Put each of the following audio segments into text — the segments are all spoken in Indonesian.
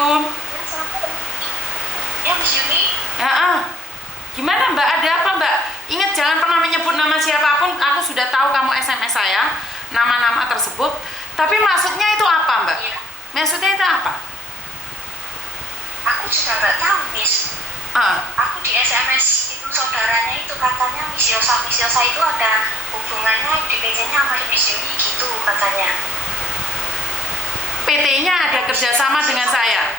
Assalamualaikum. Ya, Miss Yuni. Gimana Mbak? Ada apa Mbak? Ingat jangan pernah menyebut nama siapapun. Aku sudah tahu kamu SMS saya nama-nama tersebut. Tapi maksudnya itu apa Mbak? Iya. Maksudnya itu apa? Aku juga nggak tahu, Miss. Aku di SMS itu saudaranya itu katanya Miss Yosa itu ada hubungannya di PT-nya sama Miss Yuni gitu katanya. PT-nya ada kerjasama dengan saya.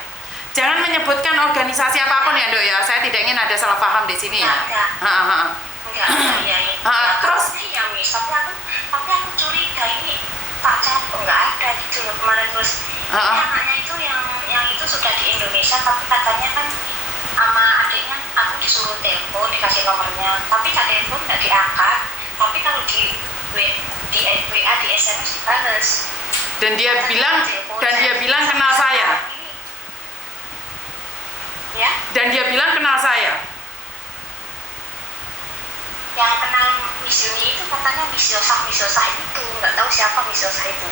Jangan menyebutkan organisasi apapun ya Dok ya. Saya tidak ingin ada salah paham di sini ya. Enggak, iya. Terus? Iya, Miss. Tapi aku curiga ini tak capek nggak ada gitu loh kemarin terus. Ini anaknya itu yang itu sudah di Indonesia tapi katanya kan sama adiknya aku disuruh telepon dikasih nomornya tapi tak telepon nggak diangkat tapi kalau di WA di SMS dibales. Dan dia bilang kenal saya. Ya? Dan dia bilang kenal saya. Yang kenal Miss Yuni itu katanya Miss Yosa itu nggak tahu siapa Miss Yosa itu.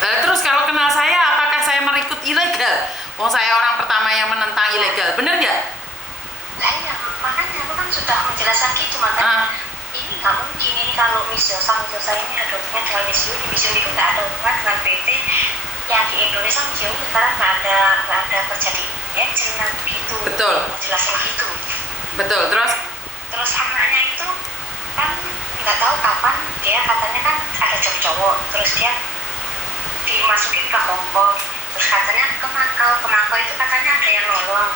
Terus kalau kenal saya, apakah saya merikut ilegal? Oh, saya orang pertama yang menentang ilegal, bener nggak? Nah iya, makanya aku kan sudah menjelaskan gitu makanya ini nggak mungkin ini kalau Miss Yosa ini ada hubungan dengan Miss Yuni itu nggak ada hubungan dengan PT yang di Indonesia. Miss Yuni sekarang nggak ada kerja di agent gitu. Betul. Menjelaskan gitu. Betul. Terus anaknya itu kan nggak tahu kapan dia katanya kan ada cowok terus dia dimasukin ke Hongkong terus katanya kemakau itu katanya ada yang nolong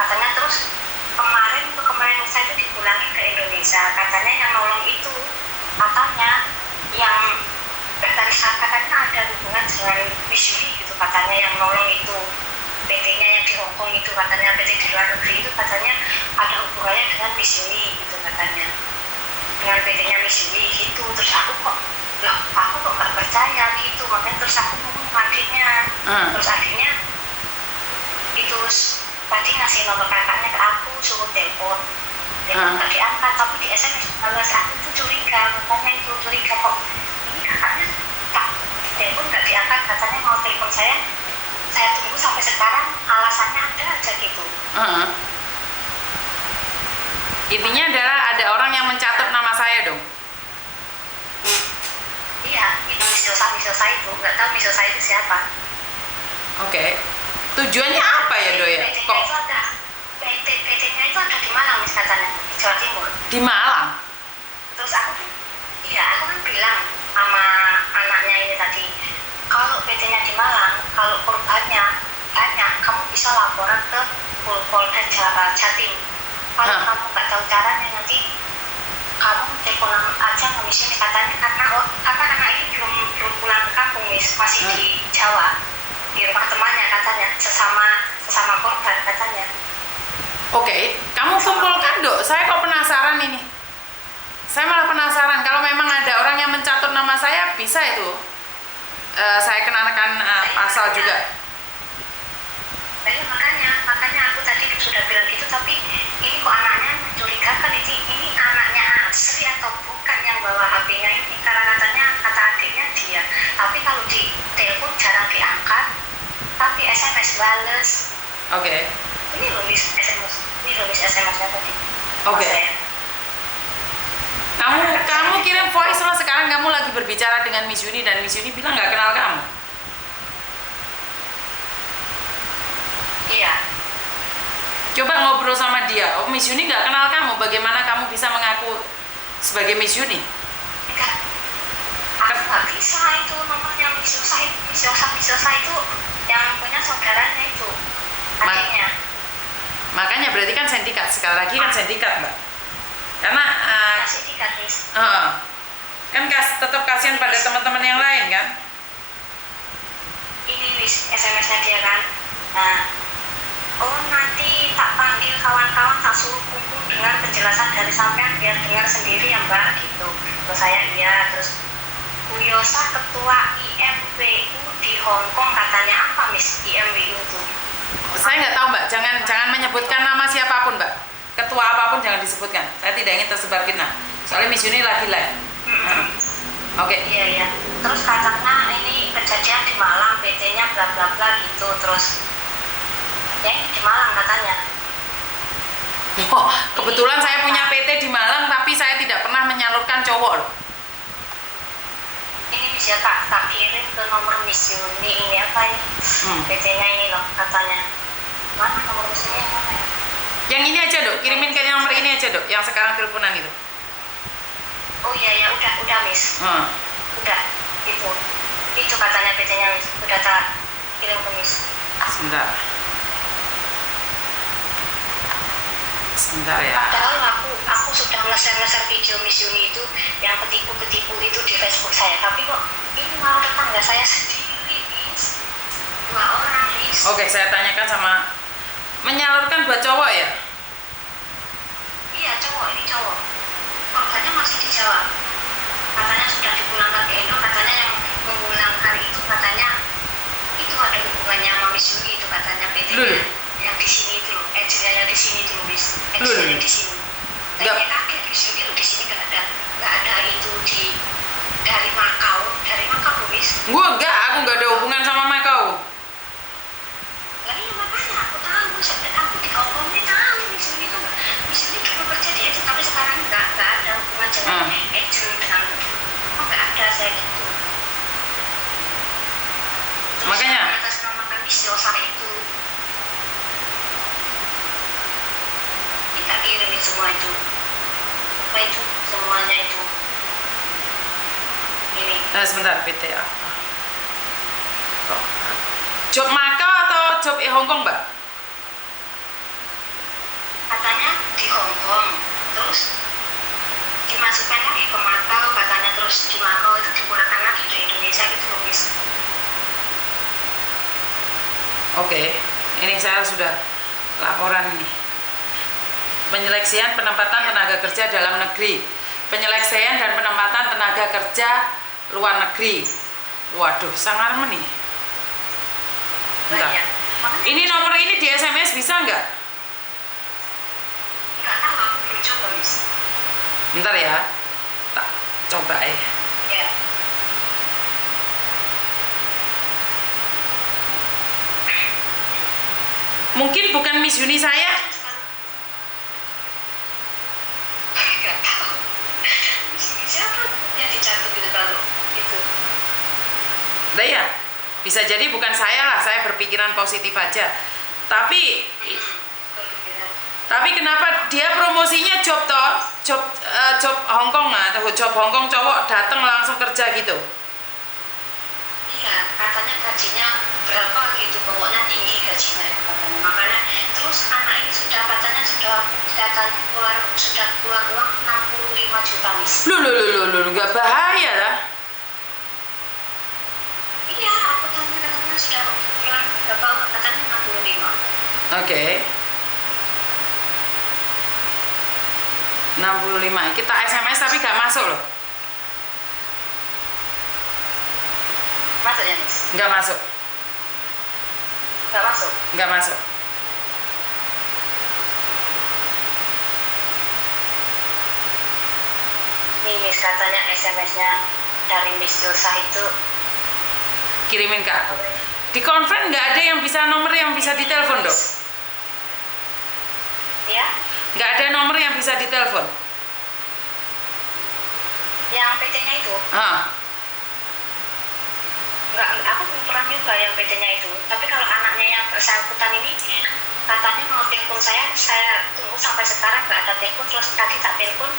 katanya terus kemarin saya itu dipulangin ke Indonesia katanya yang nolong itu katanya yang katanya ada hubungan dengan Miss Yuni gitu katanya yang nolong itu PT-nya yang di Hongkong itu katanya PT di luar negeri itu katanya ada hubungannya dengan Miss Yuni gitu katanya dengan PT-nya Miss Yuni gitu terus aku kok nggak percaya gitu makanya terus aku ngomong ke adiknya terus adiknya itu tadi ngasih nomor kakaknya ke aku suruh telepon nggak diangkat tapi di SMS balas aku tuh curiga makanya itu curiga kok ini kakaknya tak telepon nggak diangkat katanya mau telepon saya tunggu sampai sekarang alasannya ada aja gitu. Intinya adalah ada orang yang mencatat nama saya dong. Iya, itu Miss Yosa itu nggak tahu Miss Yosa itu siapa. Oke. Tujuannya apa ya Dok ya? Kok PT-nya itu ada di Malang Miss katanya di Jawa Timur. Di Malang. Terus aku kan bilang sama anaknya ini tadi kalau PT-nya di Malang, kalau korbannya banyak, kamu bisa laporan ke Polda Jatim. Kalau kamu nggak tahu caranya nanti kamu telepon aja ke Miss ini katanya karena anak ini belum pulang ke kampung Miss masih di Jawa di rumah temannya katanya sesama korban katanya. Oke, kamu kumpulkan Dok. Saya kok penasaran ini. Saya malah penasaran kalau memang ada orang yang mencatat nama saya bisa itu. Saya kenakan pasal juga. Nah, makanya aku tadi sudah bilang gitu tapi ini kok anaknya mencurigakan ini anaknya asli atau bukan yang bawa HP-nya ini karena kata adiknya dia tapi kalau di telepon jarang diangkat tapi SMS bales. Oke. Ini loh Miss SMS-nya tadi. Oke. Kamu kirim voice lah sekarang kamu lagi berbicara dengan Miss Yuni dan Miss Yuni bilang nggak kenal kamu. Iya. Coba ngobrol sama dia. Oh, Miss Yuni nggak kenal kamu. Bagaimana kamu bisa mengaku sebagai Miss Yuni? Enggak. Aku nggak bisa itu namanya Miss Yosa itu yang punya saudaranya itu adiknya. Makanya berarti kan sindikat. Sekali lagi kan sindikat Mbak. Karena sindikat Miss. Kan tetap kasihan pada teman-teman yang lain kan. Ini Miss SMS-nya dia kan. Nah, nanti tak panggil kawan-kawan tak suruh kumpul dengan penjelasan dari sampean biar dengar sendiri ya Mbak gitu. Terus saya iya terus Bu Yosa ketua IMWU di Hongkong katanya apa Miss IMWU itu? Saya nggak tahu Mbak. Jangan menyebutkan nama siapapun Mbak. Ketua apapun jangan disebutkan. Saya tidak ingin tersebar fitnah. Soalnya Miss Yuni lagi live. Oke. Iya. Terus katanya ini kejadian di Malang, PT-nya bla bla bla gitu. Terus Ya di Malang katanya. Oh, kebetulan saya punya PT di Malang, tapi saya tidak pernah menyalurkan cowok loh. Ini bisa tak kirim ke nomor Miss Yuni ini apa ini? PT-nya ini loh katanya. Mana nomor Miss Yuni yang mana ya? Yang ini aja dok, kirimin ke nomor ini aja dok, yang sekarang teleponan itu. Oh iya ya udah Miss. Udah itu katanya PT-nya Miss. Udah tak kirim ke Miss. Sebentar ya. Padahal aku sudah nge-share video Miss Yuni itu yang ketipu itu di Facebook saya, tapi kok ini malah tetangga saya sendiri, Miss. 2 orang, Miss. Oke, saya tanyakan sama menyalurkan buat cowok ya? Iya, ini cowok. Korbannya masih di Jawa. Katanya sudah dipulangkan ke Indo, katanya yang mengulang hari itu katanya itu ada hubungannya sama Miss Yuni itu katanya PT-nya. Yang di sini itu loh, agennya di sini itu loh, Miss. Agennya di sini. Saya kaget di sini nggak ada itu dari Makau loh, Miss. Aku nggak ada hubungan sama Makau. Lah iya makanya aku tahu, aku di Hongkong ini tahu Miss Yuni itu dulu kerja di agen, tapi sekarang nggak ada hubungan dengan agen dengan nggak ada saya gitu. Terus Makanya atas namakan Miss Yosa itu. Tak kirim semua itu apa itu semuanya itu ini sebentar PT apa job Makau atau job Hongkong mbak? Katanya di Hongkong terus dimasukkan lagi ke Makau katanya, terus di Makau itu dipulangkan lagi ke Indonesia gitu loh, Miss. Oke, ini saya sudah laporan nih. Penyeleksian penempatan tenaga kerja dalam negeri, penyeleksian dan penempatan tenaga kerja luar negeri. Waduh, sangat nih. Bentar. Ini nomor ini di SMS bisa nggak? Nggak tahu, aku belum coba, Miss. Bentar ya, tak coba ya. Ya. Mungkin bukan Miss Yuni saya. Nah ya, bisa jadi bukan saya lah, saya berpikiran positif aja. Tapi kenapa dia promosinya job Hongkong atau job Hongkong cowok datang langsung kerja gitu? Iya, katanya gajinya berapa gitu, pokoknya tinggi gajinya katanya. Makanya terus anak ini katanya sudah keluar uang 65 juta, Miss. Loh, nggak bahaya lah. Iya, aku tanya katanya sudah keluar berapa, katanya 65. Oke. 65. Kita SMS tapi nggak masuk loh. Masuk ya, Miss? Nggak masuk. Nggak masuk. Nih, Miss, katanya SMS-nya dari Miss Yosa itu kirimin ke aku. Di konferensi nggak ada yang bisa nomor yang bisa ditelepon dok? Ya? Nggak ada nomor yang bisa ditelepon. Yang PT-nya itu? Nggak, aku belum pernah nyoba yang PT-nya itu. Tapi kalau anaknya yang bersangkutan ini katanya mau telepon saya tunggu sampai sekarang nggak ada telepon, terus tadi tak telepon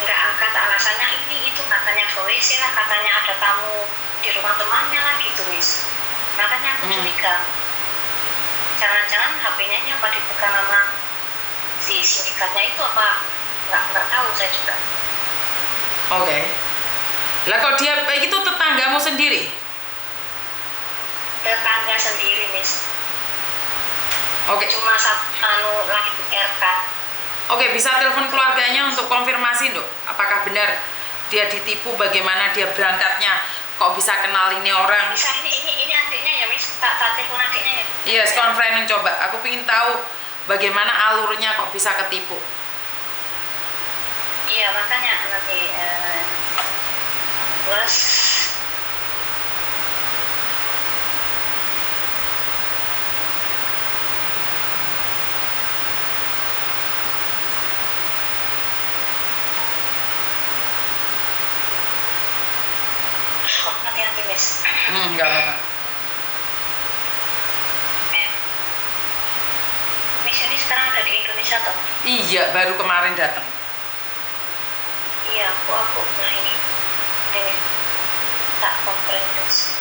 nggak angkat, alasannya ini itu katanya WC lah, katanya ada tamu di rumah temannya lah gitu, Miss. Makanya aku curiga, jangan-jangan HP-nya ini apa dipegang sama si sindikatnya itu, apa nggak tahu saya juga. Oke. Lah kok dia itu tetanggamu sendiri? Tetangga sendiri, Miss. Oke. Cuma lagi di RK. Oke, bisa telepon keluarganya untuk konfirmasi dok, apakah benar dia ditipu, bagaimana dia berangkatnya, kok bisa kenal ini orang. Bisa, ini adiknya ya, Miss, tak telepon adiknya ya. Iya, konferensi coba, aku ingin tahu bagaimana alurnya kok bisa ketipu. Iya, makanya nanti plus Miss. Nggak apa-apa. Miss ini sekarang ada di Indonesia toh? Iya, baru kemarin datang. Iya, aku nah ini tak komprehensif.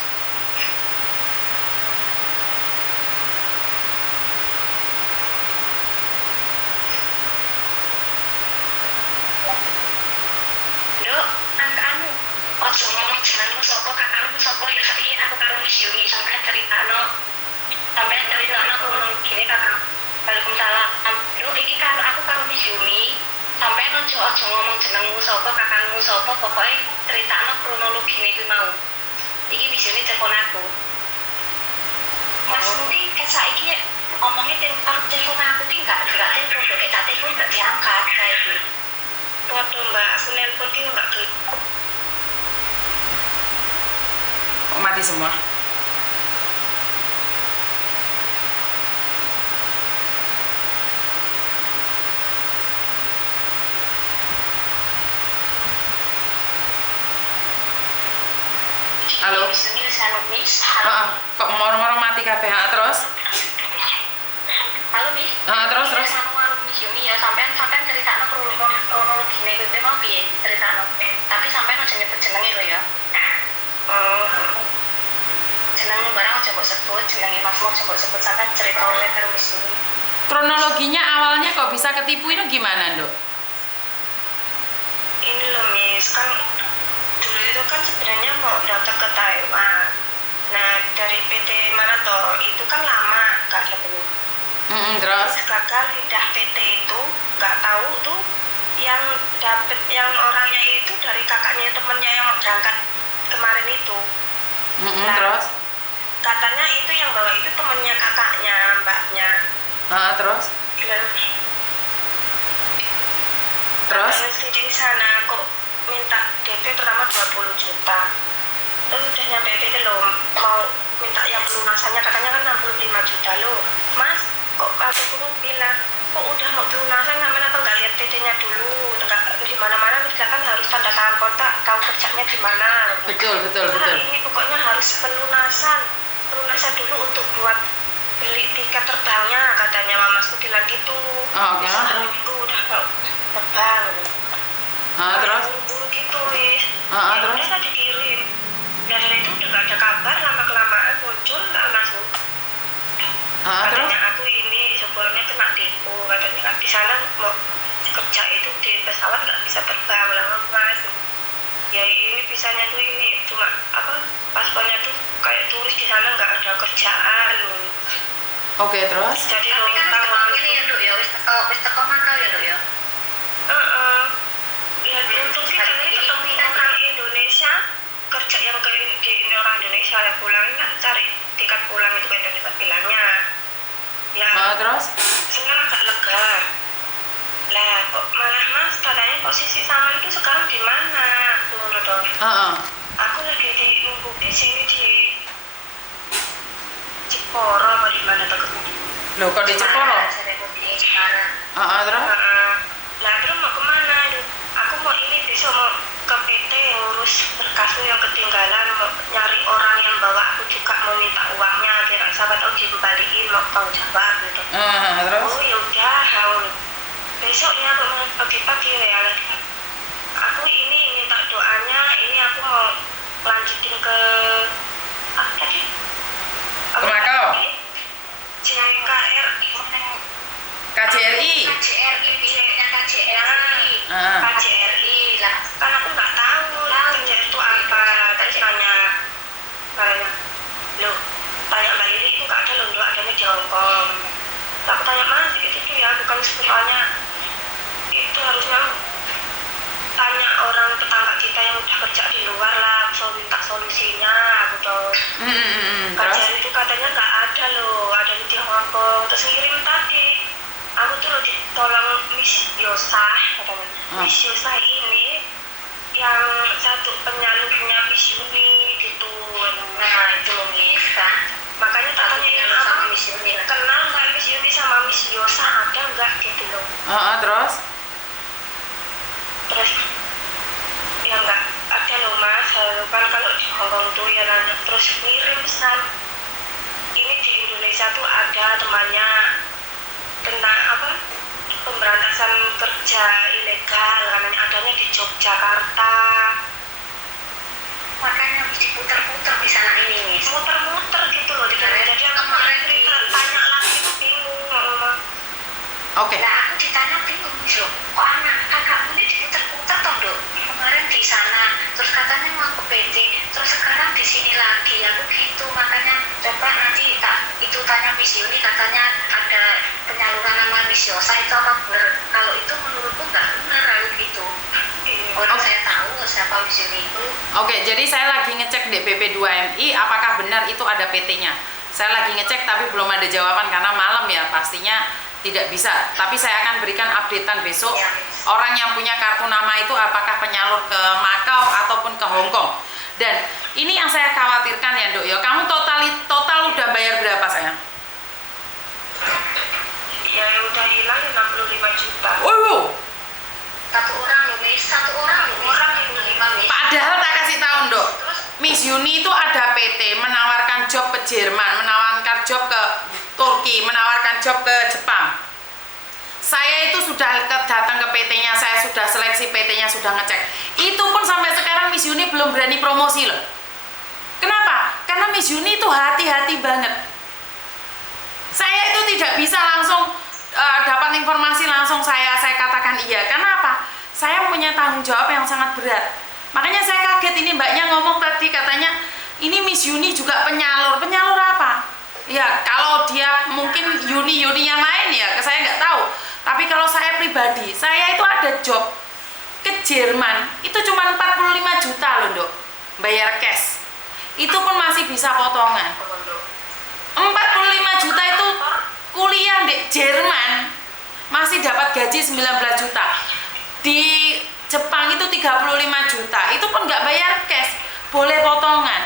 Dok, anu, ojo ngomong jenengmu sapa kakakmu sapa ya saiki aku karo Miss Yuni sampeyan critakno. Sampeyan critakno kurang gini kakak. Waalaikumsalam. Dok, iki karo aku karo Miss Yuni. Sampeyan ojo ngomong jenengmu sapa kakakmu sapa pokoke critakno kronologine kuwi mau. Iki Miss Yuni telepon aku. Mas Yuni saiki ngomongnya telepon aku ki enggak telepon dok tak telepon enggak diangkat saiki. Waduh mbak, aku nelpon dia nggak tuh. Kok mati semua? Halo? Kok moro-moro mati kabeh terus? Halo Miss. Terus. Miss Yuni ya sampean critakno kronologine kuwi mau piye critakno. Tapi sampean aja nyebut jenenge lho ya. Jenengmu barang aja kok sebut, jenenge Mas Mo coba sebut sampean cerita oleh karo Miss Yuni. Kronologinya awalnya kok bisa ketipu itu gimana, Dok? Ini loh Miss, kan dulu itu kan sebenarnya mau daftar ke Taiwan. Nah dari PT Marathon itu kan lama gak ketemu. Terus? Gagal pindah PT itu nggak tahu tuh yang dapet yang orangnya itu dari kakaknya temennya yang berangkat kemarin itu. Nah, terus? Katanya itu yang bawa itu temennya kakaknya mbaknya. Terus? Terus? Di sana kok minta DP pertama 20 juta. Terus udah nyampe PT loh mau minta yang pelunasannya katanya kan 65 juta loh. Mas, kok aku dulu bilang kok udah mau pelunasan namanya apa nggak lihat PT-nya dulu nggak di mana-mana kerja kan harus tanda tangan kotak tahu kerjanya di mana. Betul. Ini pokoknya harus pelunasan dulu untuk buat beli tiket terbangnya katanya mamaku bilang gitu. Itu udah mau terbang. Terus? Buru gitu wis. Terus? Udah dikirim. Dan itu udah nggak ada kabar lama kelamaan muncul anakku. Terus? Katanya aku ini sebenarnya kena tipu katanya di sana mau kerja itu di pesawat nggak bisa terbang lama mas ya ini bisanya tuh ini cuma apa paspornya tuh kayak turis di sana nggak ada kerjaan. Oke, terus? Jadi tapi kan tahun ini ya dok ya wis teko Makau ya dok ya. Ya untuk kita ini ketemu orang Indonesia kerja yang ke di orang Indonesia yang pulang kan cari tiket pulang itu ke Indonesia bilangnya ya. Terus? Sekarang agak lega lah kok malah mas katanya posisi sama itu sekarang di mana menurut dong. Aku lagi nunggu di sini di Jeporo apa di mana tuh? Loh kok di Jeporo? Terus? Lah terus mau kemana? Aku mau ini besok mau ke PT ngurus berkasku yang ketinggalan mau nyari orang yang bawa aku juga mau minta uangnya biar siapa tahu dikembaliin mau tanggung jawab gitu. Terus? Oh yaudah besok ya aku mau pagi-pagi ya aku ini minta doanya ini aku mau lanjutin ke tadi ke Makau? KJRI lah kan aku nggak tahu kerja itu apa terus tanya loh tanya Mbak Lili itu nggak ada loh adanya di Hongkong. Aku tanya mas itu ya bukan sebetulnya itu harusnya tanya orang tetangga kita yang udah kerja di luar lah minta solusinya gitu. Kajian itu katanya nggak ada loh ada di Hongkong terus ngirim tadi aku tuh loh ditolong Miss Yosah katanya. Miss Yosah ini yang satu penyalurnya Miss Yuni gitu. Nah itu Miss makanya tanyain apa kenal nggak Miss Yuni sama Miss Yosah ada nggak gitu loh. Terus ya nggak ada loh mas kan kalau Hongkong tuh ya kan, terus ngirim kan. Ini di Indonesia tuh ada temannya tentang apa, pemberantasan kerja ilegal, namanya adanya di Yogyakarta. Makanya harus diputer-puter di sana ini, muter-muter gitu loh. Jadi aku kemarin tanya lagi itu bingung. Oke. Nah aku ditanya bingung loh, kok anak kakakmu ini diputer-puter toh dok? Kemarin di sana, terus katanya mau ke PT, terus sekarang di sini lagi. Aku gitu, makanya coba nanti itu tanya Miss Yuni, katanya ada penyaluran nama Miss Yosa, itu apa benar? Kalau itu menurutku nggak benar, aku gitu. Orang saya tahu siapa Miss Yuni itu. Oke, jadi saya lagi ngecek di BP2MI apakah benar itu ada PT-nya. Saya lagi ngecek tapi belum ada jawaban karena malam ya, pastinya tidak bisa. Tapi saya akan berikan updatean besok. Ya, Orang yang punya kartu nama itu apakah penyalur ke Makau ataupun ke Hong Kong. Dan ini yang saya khawatirkan ya dok ya. Kamu total udah bayar berapa sayang? Ya udah hilang 65 juta. Wow. Satu orang yang 5 Miss. Padahal tak kasih tahu dok. Terus Miss Yuni itu ada PT menawarkan job ke Jerman, menawarkan job ke Turki, menawarkan job ke Jepang. Saya itu sudah datang ke PT-nya, saya sudah seleksi PT-nya, sudah ngecek. Itu pun sampai sekarang Miss Yuni belum berani promosi loh. Kenapa? Karena Miss Yuni itu hati-hati banget. Saya itu tidak bisa langsung dapat informasi langsung saya katakan iya. Karena apa? Saya punya tanggung jawab yang sangat berat. Makanya saya kaget ini mbaknya ngomong tadi, katanya ini Miss Yuni juga penyalur. Penyalur apa? Ya kalau dia mungkin Yuni yang lain ya, saya nggak tahu. Tapi kalau saya pribadi, saya itu ada job ke Jerman, itu cuma 45 juta loh dok, bayar cash. Itu pun masih bisa potongan. 45 juta itu kuliah di Jerman, masih dapat gaji 19 juta. Di Jepang itu 35 juta, itu pun nggak bayar cash, boleh potongan.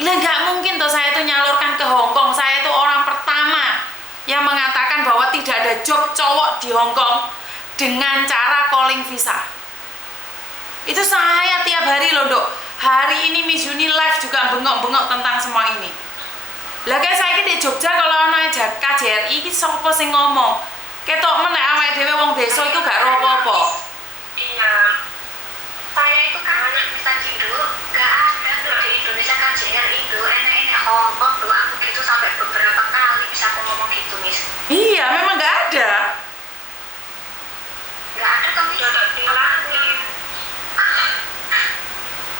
Lah nggak mungkin tuh saya itu nyalurkan ke Hong Kong. Saya itu orang pertama yang mengatakan bahwa tidak ada job cowok di Hong Kong dengan cara calling visa. Itu saya tiap hari loh dok. Hari ini Miss Yuni live juga bengok-bengok tentang semua ini. Lah kayak saya di Jogja kalau ana KJRI iki sapa sing ngomong? Ketok men nek awake dhewe wong desa itu gak ro apa-apa. Iya. Saya itu kan tadi dulu gak ada tuh di Indonesia KJRI itu enak-enak Hong Kong tuh, aku gitu sampai beberapa kali bisa aku ngomong gitu Miss. Iya, memang gak ada. Gak ada kami udah bilangin.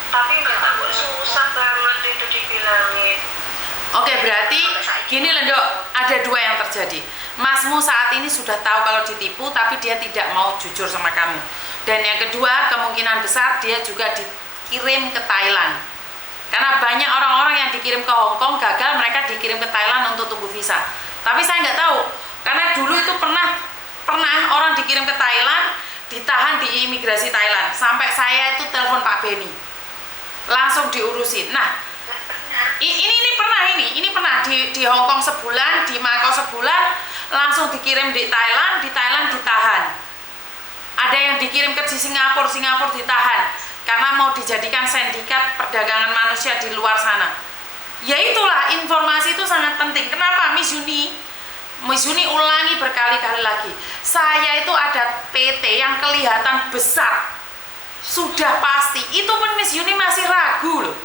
Tapi nggak tahu, susah banget itu dibilangin. Oke, berarti gini loh dok, ada dua yang terjadi. Masmu saat ini sudah tahu kalau ditipu, tapi dia tidak mau jujur sama kamu. Dan yang kedua, kemungkinan besar dia juga dikirim ke Thailand. Karena banyak orang-orang yang dikirim ke Hong Kong gagal, mereka dikirim ke Thailand untuk tunggu visa. Tapi saya nggak tahu, karena dulu itu pernah orang dikirim ke Thailand, ditahan di imigrasi Thailand. Sampai saya itu telepon Pak Beni, langsung diurusin. Nah, ini pernah di Hong Kong sebulan, di Macau sebulan, langsung dikirim di Thailand ditahan. Ada yang dikirim ke Singapura ditahan karena mau dijadikan sindikat perdagangan manusia di luar sana. Ya itulah, informasi itu sangat penting. Kenapa Miss Yuni ulangi berkali-kali lagi, saya itu ada PT yang kelihatan besar, sudah pasti. Itu pun Miss Yuni masih ragu loh.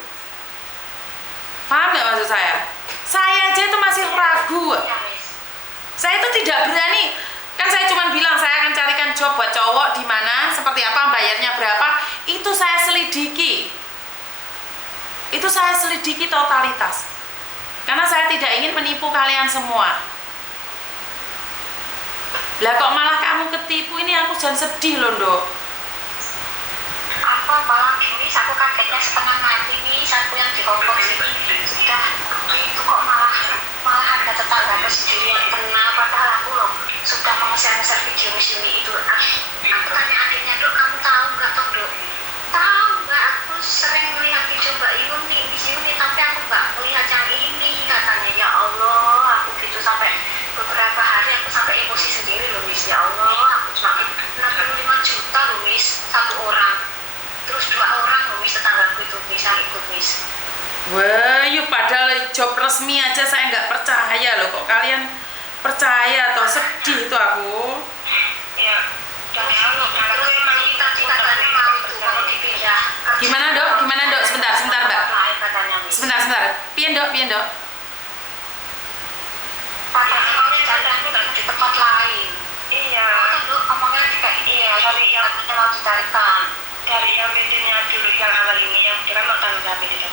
Paham nggak maksud saya? Saya aja itu masih ragu. Saya itu tidak berani. Kan saya cuma bilang saya akan carikan job buat cowok di mana, seperti apa, bayarnya berapa. Itu saya selidiki. Itu saya selidiki totalitas. Karena saya tidak ingin menipu kalian semua. Lah kok malah kamu ketipu, ini aku jangan sedih loh dok. Apalagi ini aku kagetnya setengah mati nih, aku yang di Hong Kong sini sudah itu kok malah ada tetangga sendiri yang kena, padahal aku loh sudah mengeser-ngeser video Miss Yuni itu. Aku tanya adiknya, dok kamu tahu nggak toh dok? Tahu nggak, aku sering melihat video Mbak Yuni, Miss Yuni, tapi aku nggak melihat yang ini, katanya. Ya Allah, aku gitu sampai beberapa hari aku sampai emosi sendiri loh Miss. Ya Allah, aku cuma 65 juta loh Miss, satu orang. Terus 2 orang loh Miss, tetanggaku itu bisa ikut Miss. aja saya nggak percaya loh, kok kalian percaya atau sedih itu aku. Ya, dan kalau memang kita katanya mau itu mau dipindah. Gimana dok? Gimana dok? Sebentar mbak. Sebentar. Pian dok. Katanya mau dicarikan di tempat lain. Iya. Itu omongnya juga iya. Dari yang mau dicarikan. Dari yang meetingnya dulu yang awal ini yang dia mau tanggung jawab itu.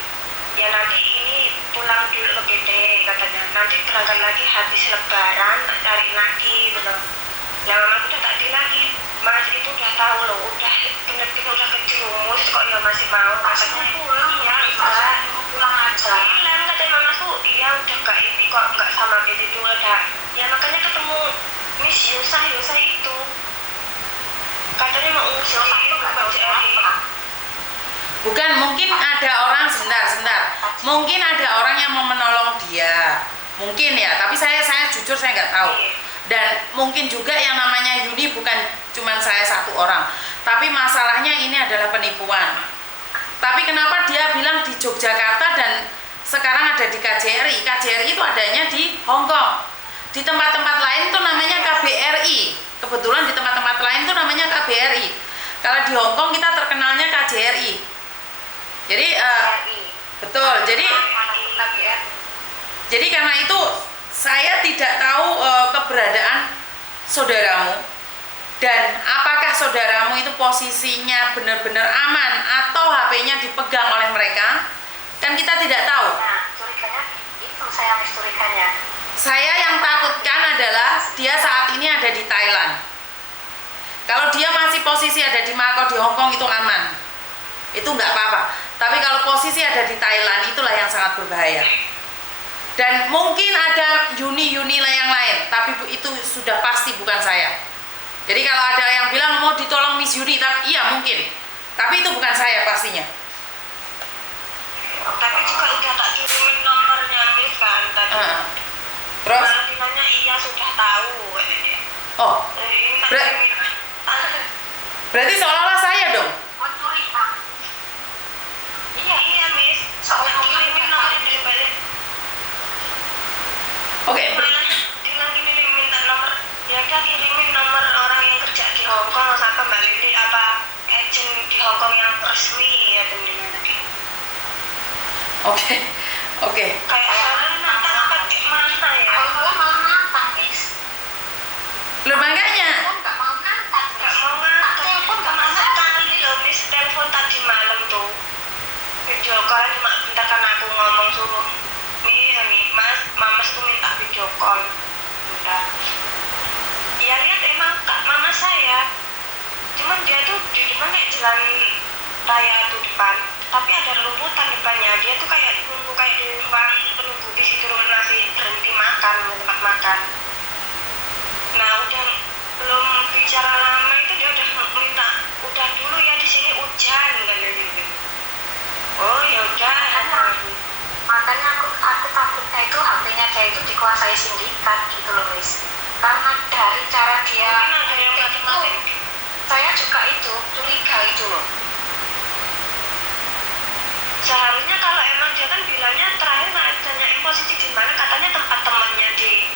Ya nanti ini pulang dulu ke BD katanya. Nanti berangkat lagi habis lebaran cari lagi belum. Nah mama udah tadi lagi. Mas itu udah tahu loh, udah bener-bener udah kejerumus kok ya masih mau. Katanya pulang ya, mau pulang aja. Bilang katanya mama tuh, iya udah gak ini kok gak sama BD itu udah. Ya makanya ketemu Miss Yusa itu. Katanya mau ngusir itu bukan JRI. Bukan, mungkin ada orang sebentar. Mungkin ada orang yang mau menolong dia. Mungkin ya, tapi saya jujur saya nggak tahu. Dan mungkin juga yang namanya Yuni bukan cuma saya satu orang. Tapi masalahnya ini adalah penipuan. Tapi kenapa dia bilang di Yogyakarta dan sekarang ada di KJRI? KJRI itu adanya di Hong Kong. Di tempat-tempat lain itu namanya KBRI. Kebetulan di tempat-tempat lain itu namanya KBRI. Kalau di Hong Kong kita terkenalnya KJRI. Jadi betul. Jadi karena itu saya tidak tahu keberadaan saudaramu dan apakah saudaramu itu posisinya benar-benar aman atau HP-nya dipegang oleh mereka, kan kita tidak tahu. Nah, curiganya itu saya curiganya. Saya yang takutkan adalah dia saat ini ada di Thailand. Kalau dia masih posisi ada di Macau di Hong Kong itu aman, itu nggak apa-apa. Tapi kalau posisi ada di Thailand itulah yang sangat berbahaya. Dan mungkin ada Yuni yang lain, tapi itu sudah pasti bukan saya. Jadi kalau ada yang bilang mau ditolong Miss Yuni, tapi iya mungkin. Tapi itu bukan saya pastinya. Tapi juga udah tak kirimin nomornya Miss kan tadi. Terus? Nantinya iya sudah tahu. Oh, berarti seolah-olah saya dong? Iya Miss, soalnya kirimin nomornya dulu balik. Oke. Bilang gini minta nomor, ya kan kirimin nomor orang yang kerja di Hong Kong sampai Mbak Lili apa agent di Hong Kong yang resmi ya gimana? Oke. Kayak soalnya nantang apa cek mana ya? Kalau mau nantang Miss. Loh makanya. Nggak mau nantang. Telepon kemana sekali loh Miss, telepon tadi malam tuh. Video call cuma bentar kan aku ngomong suruh Mas, mama tuh minta video call. Bentar. Ya lihat emang kak mama saya. Cuman dia tuh di depan kayak jalan raya tuh depan. Tapi ada rumputan depannya. Dia tuh kayak nunggu kayak di ruang penunggu di situ masih berhenti makan, tempat makan. Nah udah belum bicara lama itu dia udah minta udah dulu ya di sini hujan kan gitu. Oh ya udah. Makanya aku takutnya itu HP-nya dia itu dikuasai sindikat gitu loh Miss. Karena dari cara dia saya juga itu curiga itu loh. Seharusnya kalau emang dia kan bilangnya terakhir tanya posisi di mana, katanya tempat temannya di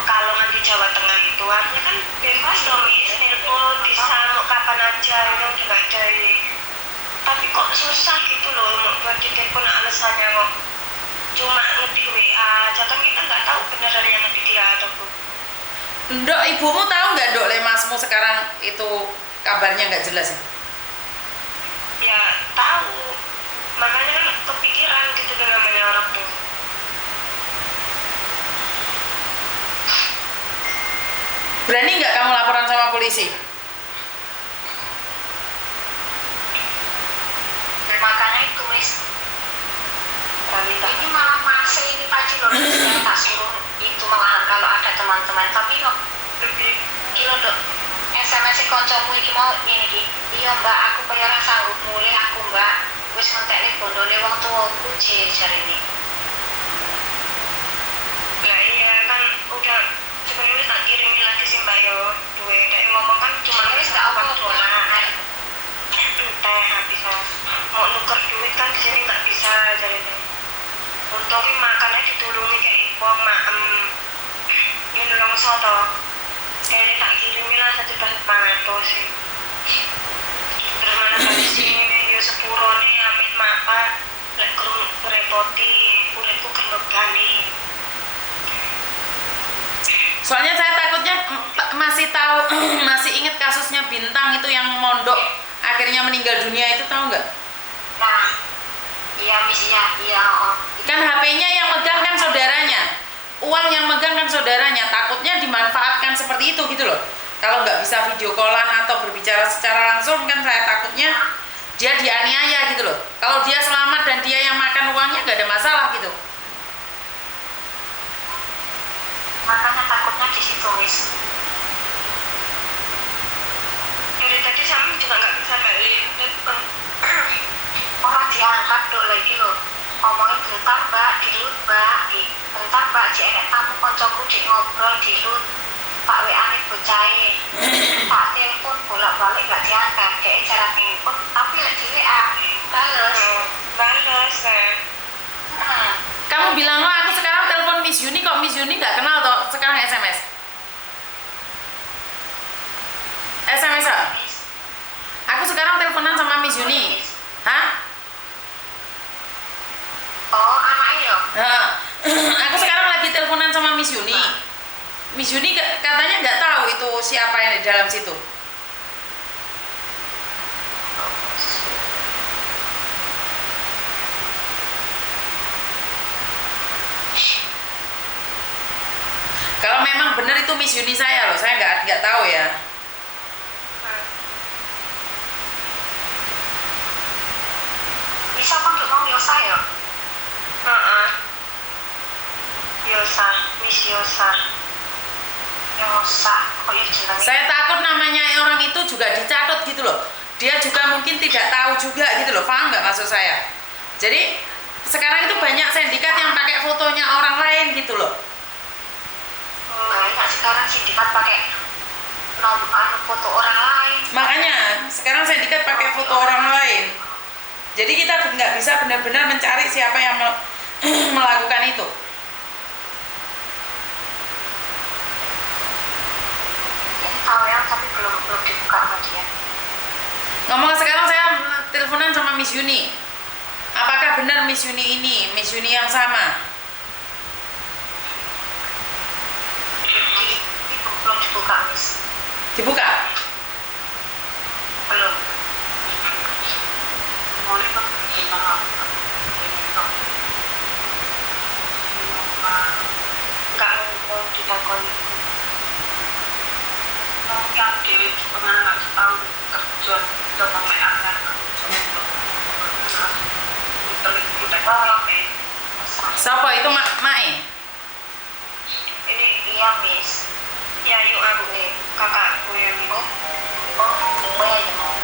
Pekalongan di Jawa Tengah itu. Artinya kan bebas dong Miss, nelpon bisa mau kapan aja itu nggak dari. Tapi kok susah gitu loh buat ditelepon alasannya kok cuma ngetik WA aja, kan kita nggak tahu beneran yang ngetik dia atau bukan. Dok, ibumu tahu nggak dok Lemasmu sekarang itu kabarnya nggak jelas ya? Ya tahu, makanya kan kepikiran gitu dengan namanya orang tuh. Berani nggak kamu laporan sama polisi? Makanya itu Miss, ini malah masih ini tadi loh yang tak suruh itu malahan kalau ada teman-teman, tapi kok kilo dok SMS koncomu iki mau ini iya mbak aku kaya ora sanggup mulai aku mbak wis ngentekne bondone wong tuaku jare ini. Lah iya kan udah sebenarnya tak kirimin lagi sih mbak yo duwe kayak ngomong kan cuma wis gak apa dolan entah bisa mau nuker duit kan di sini nggak bisa jadi. Untung makannya ditulungi wong maem yen longso to kene tak kirimi lah 1.400 sih terus mana kali sini yo sepurone amit mapa lek kurang merepoti uripku kembali. Soalnya saya takutnya masih tahu masih ingat kasusnya Bintang itu yang mondok akhirnya meninggal dunia itu, tahu nggak? Nah, iya Miss, iya. Kan HP-nya yang megang kan saudaranya, uang yang megang kan saudaranya, takutnya dimanfaatkan seperti itu gitu loh. Kalau nggak bisa video callan atau berbicara secara langsung kan saya takutnya dia dianiaya gitu loh. Kalau dia selamat dan dia yang makan uangnya nggak ada masalah gitu. Makanya takutnya di situ Miss. Dari tadi Sami juga nggak bisa balik. Orang diangkat dok lagi loh. Ngomongin bentar mbak, dilut mbak, bentar mbak, jek tamu koncoku di ngobrol dilut. Pak WA nih bocai, Pak telepon bolak-balik nggak diangkat, kayak cara telepon, tapi lagi di WA bales kan. Kamu bilang lah aku sekarang telepon Miss Yuni, kok Miss Yuni nggak kenal toh sekarang SMS. SMS ah? Aku sekarang teleponan sama Miss Yuni. Hah? Oh anaknya ya? Aku sekarang lagi teleponan sama Miss Yuni. Miss Yuni katanya nggak tahu itu siapa yang di dalam situ. Kalau memang benar itu Miss Yuni saya loh, saya nggak tahu ya. Bisa kan ngomong Yosa ya? Yosa, Miss Yosa. Yosa, kok ya jenengnya? Saya takut namanya orang itu juga dicatat gitu loh. Dia juga mungkin tidak tahu juga gitu loh, paham nggak maksud saya? Jadi sekarang itu banyak sindikat yang pakai fotonya orang lain gitu loh. Banyak sekarang sindikat pakai foto orang lain. Makanya sekarang sindikat pakai foto orang lain. Jadi kita nggak bisa benar-benar mencari siapa yang melakukan itu. Tahu ya, tapi belum dibuka sama dia. Ngomong sekarang saya teleponan sama Miss Yuni. Apakah benar Miss Yuni ini, Miss Yuni yang sama? Belum dibuka, Miss. Dibuka? Belum. Boleh Bang, nggak mau didakoni. Yang Dewi pernah nggak tahu kerja sampai akhir. Siapa itu Mae? Ini iya Miss. Ya yuk aku nih kakakku yang oh gue aja mau.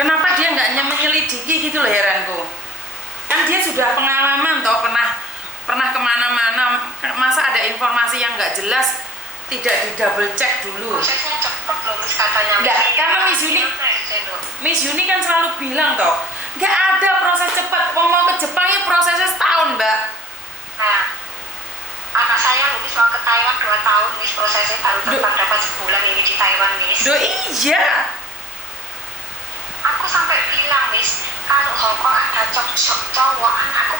Kenapa dia nggak menyelidiki gitu loh, heranku. Kan dia sudah pengalaman toh, pernah kemana-mana, masa ada informasi yang nggak jelas tidak di double check dulu. Prosesnya cepet loh Miss katanya. Nggak, karena Miss Yuni kan selalu bilang toh, nggak ada proses cepat. Mau ke Jepang ya prosesnya setahun, Mbak. Nah, anak saya Miss mau ke Taiwan 2 tahun Miss, prosesnya baru tepat dapat sebulan ini di Taiwan Miss. Iya. Aku sampai bilang Miss, kalau Hongkong ada cowok anakku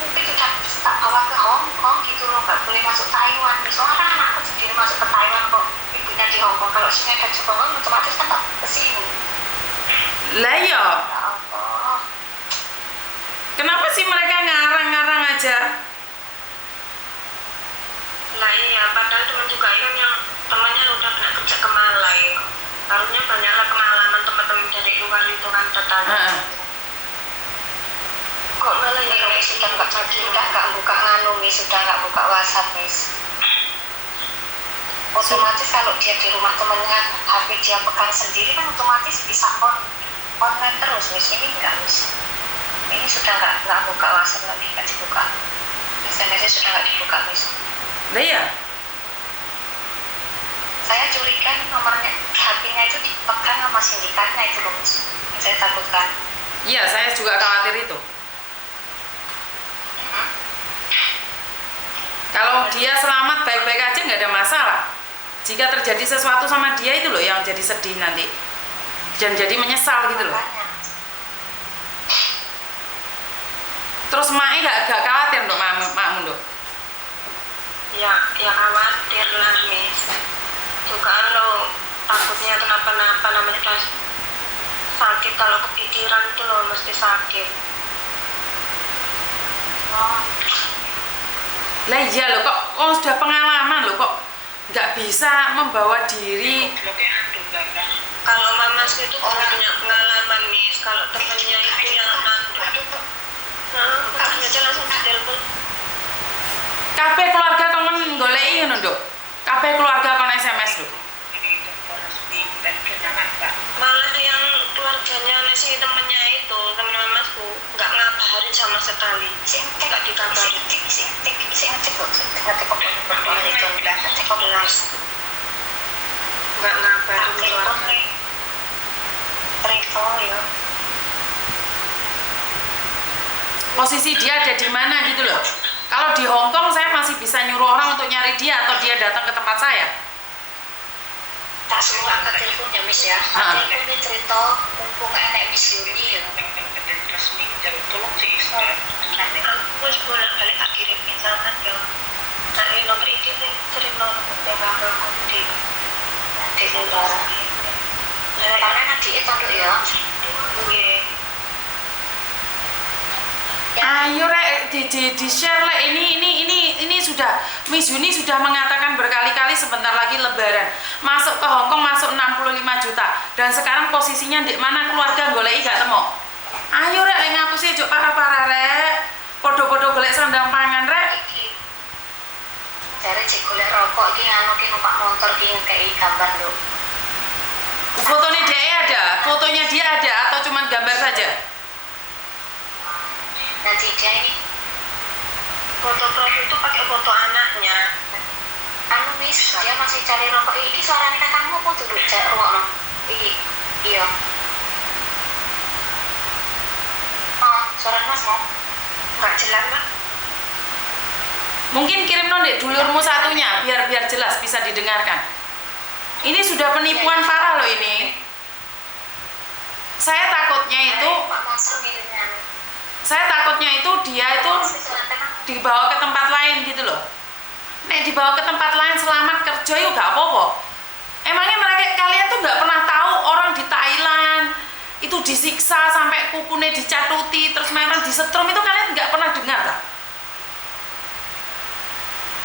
mungkin sudah tak bawa ke Hongkong gitu loh, nggak boleh masuk Taiwan Miss. Soalnya anakku sendiri masuk ke Taiwan kok, ibunya di Hongkong. Kalau sini ada cowok otomatis kan tak ke sini. Lah ya. Ya Allah. Kenapa sih mereka ngarang-ngarang aja? Lah iya, padahal teman juga kan yang temannya udah pernah kerja ke Malai. Harusnya banyaklah pengalaman teman-teman dari luar itu kan tetangga. Kok malah ya Miss sudah nggak jadi, udah nggak buka nganu Miss, sudah nggak buka WhatsApp Miss. Otomatis kalau dia di rumah temennya, HP dia pegang sendiri kan otomatis bisa online terus Miss. Ini enggak Miss. Ini sudah nggak buka WhatsApp lagi, nggak dibuka. SMS sudah nggak dibuka Miss. Lah ya. Saya curiga nomornya HP-nya itu dipegang sama sindikatnya itu loh Miss. Saya takutkan. Iya, saya juga khawatir itu. Kalau dia selamat baik-baik aja nggak ada masalah. Jika terjadi sesuatu sama dia itu loh yang jadi sedih nanti dan jadi menyesal gitu loh. Terus Mai nggak khawatir dok, makmu dok? Ya khawatir lah Miss. Juga lo takutnya kenapa-napa, namanya kan sakit, kalau kepikiran tuh lo mesti sakit. Lah iya loh, kok sudah pengalaman loh, kok nggak bisa membawa diri. Kalau mamasku itu punya pengalaman Miss, kalau temennya itu yang nanduk, aja langsung ditelepon. Kabeh keluarga kongen goleki ngono nduk. Kabeh keluarga kon SMS lho. Malah yang keluarganya si temennya itu, temen mamasku, nggak ngabarin sama sekali. Nggak dikabarin. Nggak ngabarin keluarga. Ya. Posisi dia ada di mana gitu loh. Kalau di Hong Kong saya masih bisa nyuruh orang untuk nyari dia atau dia datang ke tempat saya. Tak semua angkat teleponnya Miss ya. Teleponnya cerita mumpung enek Miss Yuni ya. Aku harus bolak-balik kirim misalkan ya. Nah ini nomor ini sering nomor di lebaran. Lebaran nanti itu dulu ya. Ayo rek di share rek, ini sudah Miss Yuni sudah mengatakan berkali-kali sebentar lagi lebaran. Masuk ke Hong Kong masuk 65 juta dan sekarang posisinya di mana keluarga goleki gak temu. Ayo rek ngapusi juk para-para rek. Podo-podo golek sandang pangan rek. Dari cek golek rokok iki anu ki numpak motor ki ngekeki gambar lho. Fotonya dia ada, fotonya dia ada atau cuma gambar saja? Nanti dia ini foto profil itu pakai foto anaknya. Anu Miss, dia masih cari rokok. Ini suaranya kakakmu apa tuh dulu cek rokok? Iya. Oh, suara Mas mau? Nggak jelas Mbak. Mungkin kirim dek dulurmu satunya biar jelas bisa didengarkan. Ini sudah penipuan parah loh ini. Saya takutnya itu dia itu dibawa ke tempat lain gitu loh. Nek dibawa ke tempat lain selamat kerja yuk gak apa-apa. Emangnya kalian tuh gak pernah tahu orang di Thailand itu disiksa sampai kukunya dicatuti terus memang disetrum, itu kalian gak pernah dengar tak?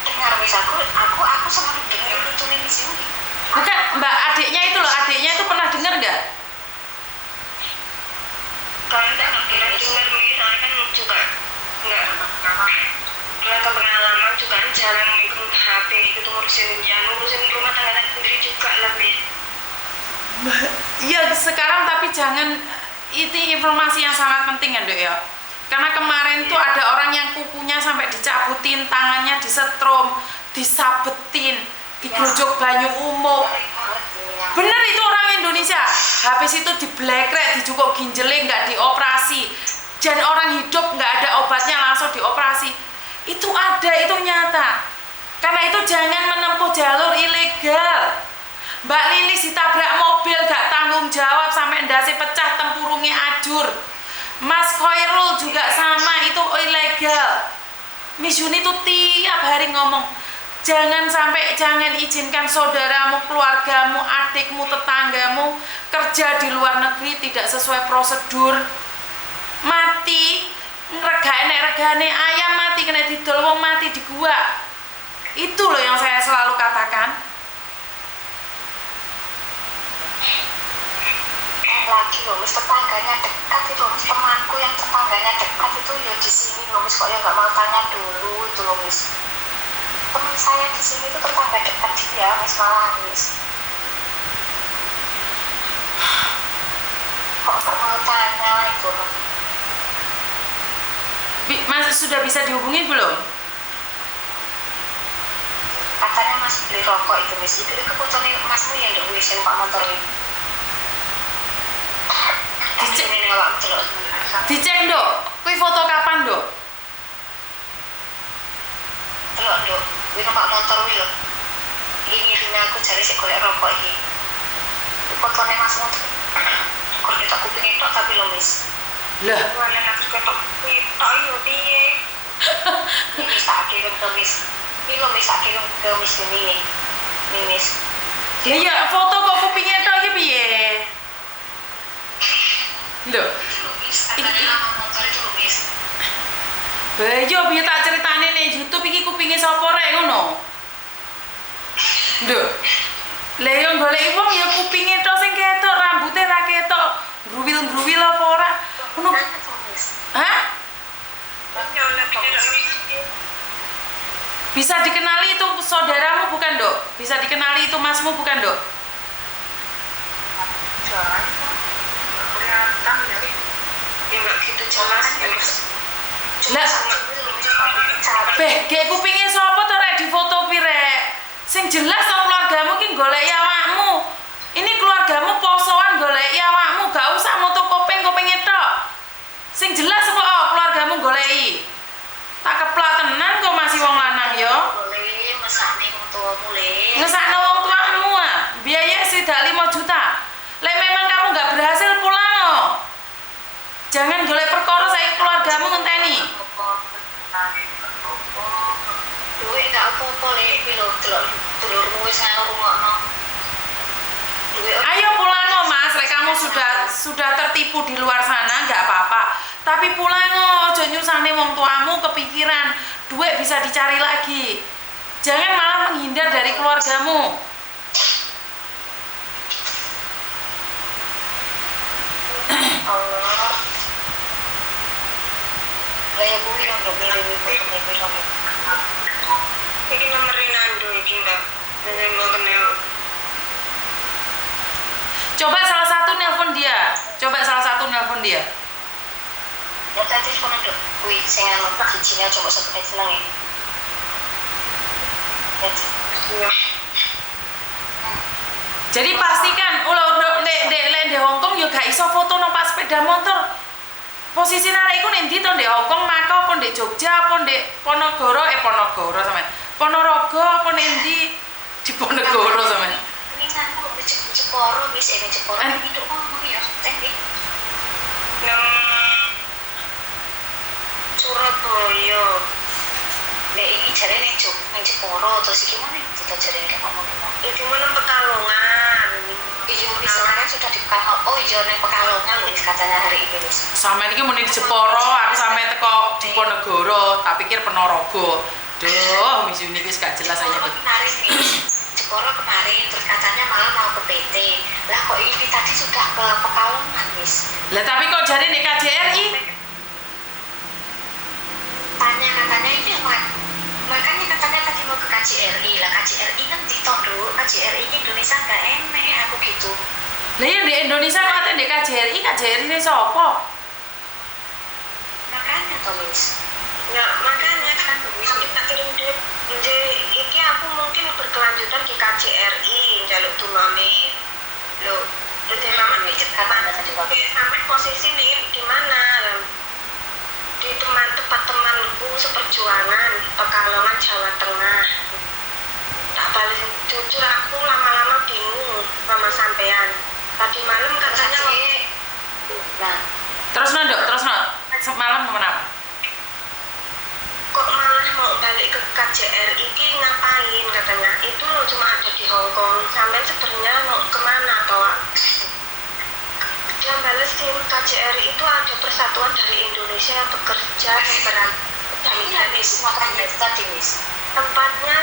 Dengar Miss, aku selalu dengar lucunya di sini. Bukan mbak, adiknya itu loh, adiknya itu pernah dengar gak? Kalau enggak dengar Miss, soalnya kan juga nggak pengalaman juga kan jarang ngikut HP itu ngurusin rumah tangga sendiri juga lah Miss. Iya sekarang, tapi jangan, itu informasi yang sangat penting ya dok ya. Karena kemarin tuh ada orang yang kukunya sampai dicabutin, tangannya disetrum, disabetin, digrojok banyu umum. Bener itu orang Indonesia. Habis itu di blackrek, dijukuk ginjelnya nggak dioperasi. Dan orang hidup nggak ada obatnya langsung dioperasi. Itu ada, itu nyata. Karena itu jangan menempuh jalur ilegal. Mbak Lilis ditabrak mobil gak tanggung jawab sampai ndase pecah, tempurungnya ajur. Mas Khairul juga sama, itu ilegal. Miss Yuni tuh tiap hari ngomong, jangan izinkan saudaramu, keluargamu, adikmu, tetanggamu kerja di luar negeri tidak sesuai prosedur. Mati regane ayam mati kena didol wong mati di gua. Itu loh yang saya selalu katakan. Lagi loh Miss, tetangganya dekat itu Miss, temanku yang tetangganya dekat itu ya di sini loh Miss, kok ya nggak mau tanya dulu itu loh Miss. Teman saya di sini itu tetangga dekat dia Miss, malah Miss. Kok nggak mau tanya itu loh. Mas sudah bisa dihubungi belum? Katanya Mas beli rokok itu Miss, itu keputusan Masmu yang udah Miss yang Pak motor ini. Dicek, Nduk. Kuwi foto kapan, Nduk? Delok, Nduk. Kuwi numpak motor kuwi lho. Iki ngirimi aku jare sik golek rokok iki. Kuwi fotone Mas Mun. Kok ditok kuping tok tapi lho, Miss. Lah, Wala nak ketok kita yo piye? Ini tak kirim ke Miss. Ini lho Miss, tak kirim ke Miss ini. Ini Miss. lah ya foto kok kupingnya tok iki piye? Lho, Lho, Miss, katanya nama motor itu lho, Miss. Bayo piye tak ceritane ning YouTube iki kupinge sapa rek ngono? Nduk. Lah yo goleki wong ya kupinge tok sing ketok, rambuté ra ketok. Gruwil-gruwil apa ora? Ngono. Katanya tuh, Miss. Hah? Yo lebih Bisa dikenali itu saudaramu bukan, Dok? Bisa dikenali itu masmu bukan, Dok? jalan kelihatan dari ya nggak gitu jelas ya Mas. Lah, beh, gek kupinge sapa to rek di foto pi rek? Sing jelas to keluargamu ki goleki awakmu. Ini keluargamu posoan goleki awakmu, gak usah moto kuping-kupinge tok. Sing jelas kok keluargamu goleki. Tak keplak tenan kok masih wong lanang yo. Boleh mesakne wong tuamu le. Ngesakno wong tuamu ah. Biaya sidak 5 juta. Lek memang kamu gak berhasil pulang loh. Jangan golek perkara saiki keluargamu ngenteni. Duit gak apa-apa le, iki lho delok dulurmu wis ngrungokno. Duit Ayo pulang loh Mas, lek kamu sudah tertipu di luar sana nggak apa-apa. Tapi pulang loh, aja nyusahne wong tuamu kepikiran. Duit bisa dicari lagi. Jangan malah menghindar dari keluargamu. Allah. Lah ya kuwi lho nduk mirip foto iki lho. Iki nomor Rinaldo iki Mbak. Yang mau kenal. Coba salah satu nelpon dia. Ya tadi telepon nduk. Kuwi sing anu jijinya coba satu kali seneng ya. Iya. Jadi pastikan ulah ndek Hongkong yo gak iso foto numpak sepeda motor. Posisi arek iku ning ndi to ndek Hongkong, Makau apa ndek Jogja apa ndek Ponorogo sampean. Ponorogo apa ning ndi di Ponorogo sampean. Ini kan aku Jeporo bisa ini Jeporo. Itu ngomong ya, tadi. Nang Surabaya. Nek ini jare ning Jeporo terus iki mana kita jare nek ngomong. Itu mana Pekalongan. Iya, sekarang sudah di Pekalongan. Oh iya, ning Pekalongan lho katanya hari ini. Sampeyan iki muni di Jeporo, aku sampe teko Diponegoro, tak pikir Ponorogo. Duh, Miss Yuni wis gak jelas aja. Kemarin nih, Jeporo kemarin terus katanya malah mau ke PT. Lah kok ini tadi sudah ke Pekalongan, Miss? Lah tapi kok jare nek KJRI? Tanya katanya ini makanya katanya tadi mau ke KJRI. Lah KJRI kan ditondok, KJRI ini Indonesia gak enek aku gitu. Lah ya di Indonesia kok ate ndek KJRI ini sapa? Makanya toh, Miss. Ya makanya kan aku tak kirim duit. Jadi iki aku mungkin berkelanjutan di KJRI jaluk tunami. Lo jadi mama nih Kapan tadi Pak? sampai posisi nih di mana? Di tempat temanku seperjuangan Pekalongan Jawa Tengah. Tak balik jujur aku lama-lama bingung sama sampean. Tadi malam katanya Nah, Terus malam kenapa? kok malah mau balik ke KJRI ini ngapain katanya. Itu lo cuma ada di Hongkong. Sampai sebenarnya mau kemana toh? Dia balesin KJRI itu ada persatuan dari Indonesia yang bekerja dan iya Miss, makanya itu tadi Miss. tempatnya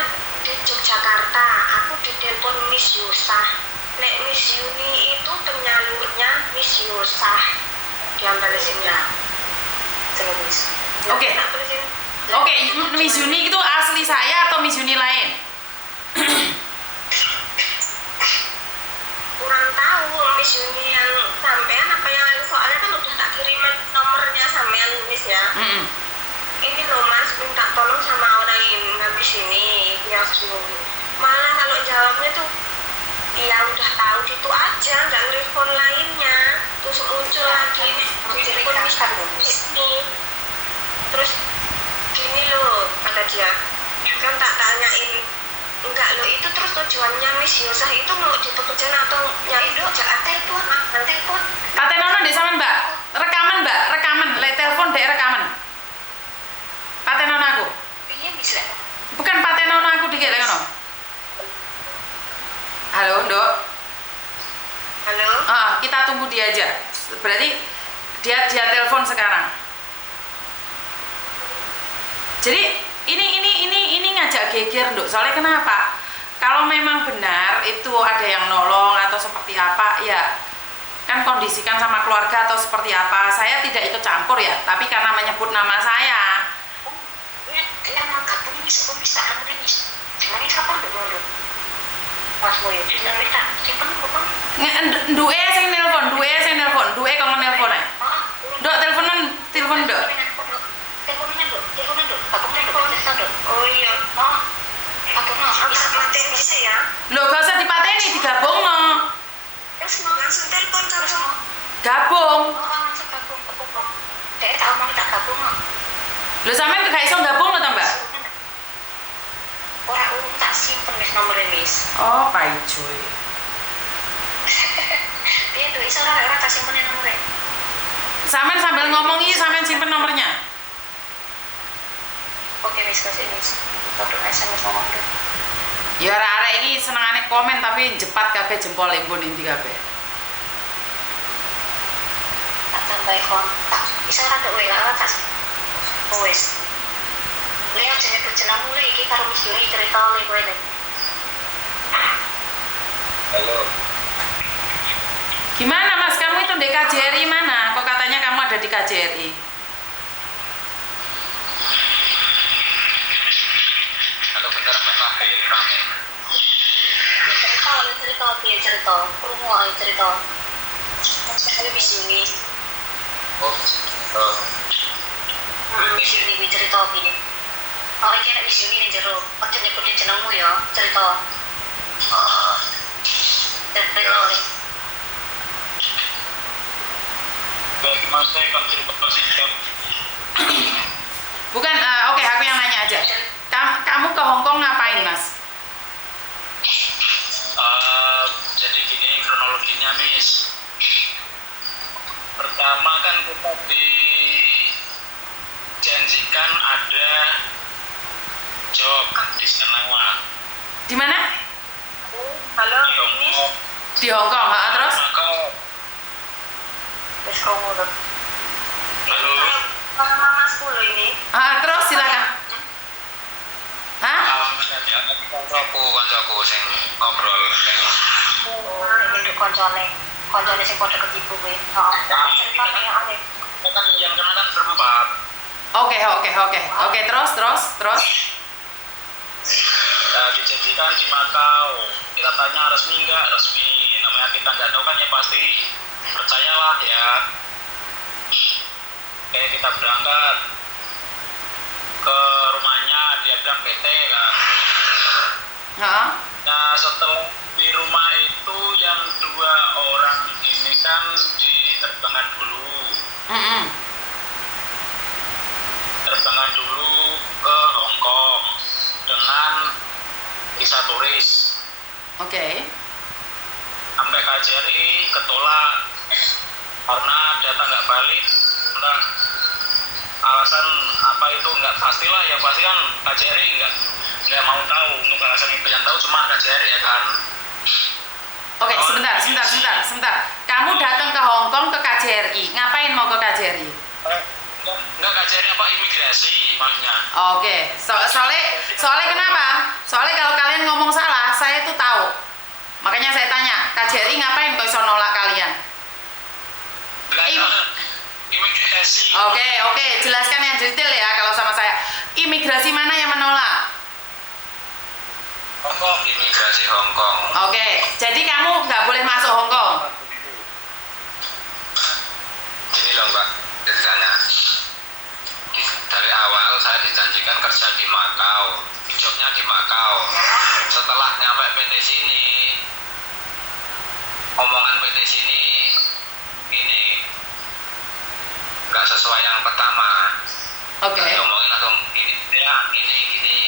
di Yogyakarta. Aku ditelepon Miss Yusah. Nek Miss Yuni itu penyalurnya Miss Yusah. Dia balesinnya. Terus Miss. Oke. Oke, Miss Yuni itu asli saya atau Miss Yuni lain? Kurang tahu Miss Yuni yang sampean apa yang lain, soalnya kan udah tak kirim nomornya sampean Miss ya. Ini loh Mas, minta tolong sama orang yang habis ini yang suruh. Malah kalau jawabnya tuh Iya udah tahu gitu aja, nggak nelfon lainnya. Terus muncul lagi telepon ini. Terus gini loh kata dia, kan tak tanyain enggak lo itu terus tujuannya Miss Yosah itu mau di pekerjaan atau nyari kerjaan telepon. Patenono deh sama Mbak, rekaman, telepon deh rekaman. Patenono aku, Iya bisa. bukan patenono aku dikit lagi no. Halo, Dok. Halo. Kita tunggu dia aja. Berarti dia telepon sekarang. Jadi ini ngajak geger, Dok. Soalnya kenapa? Kalau memang benar itu ada yang nolong atau seperti apa, ya kan kondisikan sama keluarga atau seperti apa. Saya tidak ikut campur ya, tapi karena menyebut nama saya. Dia mau gabung Miss, bisa anu Miss. Sebenarnya siapa dulu? Mas Boyo, tapi tak simpen kok. Duwe sing nelpon, duwe kalau nelpon ae. Dok, telepon Dok. Teleponan Dok. Gabungnya Dok, Dok. Oh iya. Aku mau bisa Paten bisa ya. Loh, gak usah dipateni, digabung no. terus mau Langsung telepon terus kamu. mau. Gabung. Langsung gabung. Dia tahu mau tak gabung kok. Loh, sampean gak iso gabung lo ta, Mbak? Ora urung tak simpen wis nomere Miss. Oh, paijoy. Dia tuh iso ora tak simpen nomere. Sampean sambil ngomong iki sampean simpen nomornya. Oke Miss, kasih Miss. Foto SMS ngomong tuh. Ya arek-arek iki senengane komen tapi jepat kabeh jempol ibu ndi kabeh. Tak tambah kontak. Bisa ora tuh WA tak. Wes. Lihat jenenge jeneng mulai iki karo Miss Yuni cerita oleh kowe nek. Halo. Gimana Mas, kamu itu di KJRI mana? Kok katanya kamu ada di KJRI? Halo, bentar Mbak, rame. Cerita. Krungu ae cerita. Saya Miss Yuni. Oh, Miss Yuni cerita opini. Oh, iki nek Miss Yuni ning jero, aja nyebutin jenengmu ya, cerita. Cerita oleh. bagi mas saya kan cerita positif. Bukan, oke, aku yang nanya aja. Kamu ke Hong Kong ngapain, Mas? Jadi gini kronologinya, Miss. Pertama kan kita dijanjikan ada job di Senawa. Di mana? Halo, Di Hong Miss. Kong. Di Hong Kong, terus? Maka, Wis krungu lho. halo. Sama masku loh ini. Terus silakan. Hah? Jadi aku kancaku sing ngobrol sing Oh, ini koncone sing padha ketipu kuwi. Heeh. Cerita yang aneh. kan yang kena kan berempat. Oke, terus. Dijanjikan di Makau. Kita tanya resmi nggak? Resmi. Namanya kita nggak tahu kan ya pasti percayalah ya. Oke, kita berangkat ke rumahnya, dia bilang PT kan. Heeh. Nah, setelah di rumah itu yang 2 orang ini kan diterbangkan dulu. Terbangan dulu ke Hong Kong dengan visa turis. Oke. Sampai KJRI ketolak karena data nggak valid. Entah alasan apa itu nggak pastilah, yang pasti kan KJRI nggak mau tahu untuk alasan itu, yang tahu cuma KJRI ya kan. Oke, sebentar. Kamu datang ke Hong Kong ke KJRI. Ngapain mau ke KJRI? Enggak KJRI apa imigrasi maksudnya. Oke, soalnya kenapa? Soalnya kalau kalian ngomong salah, saya tuh tahu. Makanya saya tanya, KJRI ngapain kok iso nolak kalian? Imigrasi. Oke, jelaskan yang detail ya kalau sama saya. Imigrasi mana yang menolak? Hong Kong, imigrasi Hong Kong. Oke, jadi kamu nggak boleh masuk Hong Kong. Ini loh Mbak, ceritanya. Dari awal saya dijanjikan kerja di Makau, jobnya di Makau. Setelah nyampe PT sini, PT sini ini nggak sesuai yang pertama. Oke. Diomongin langsung ini ya ini gini.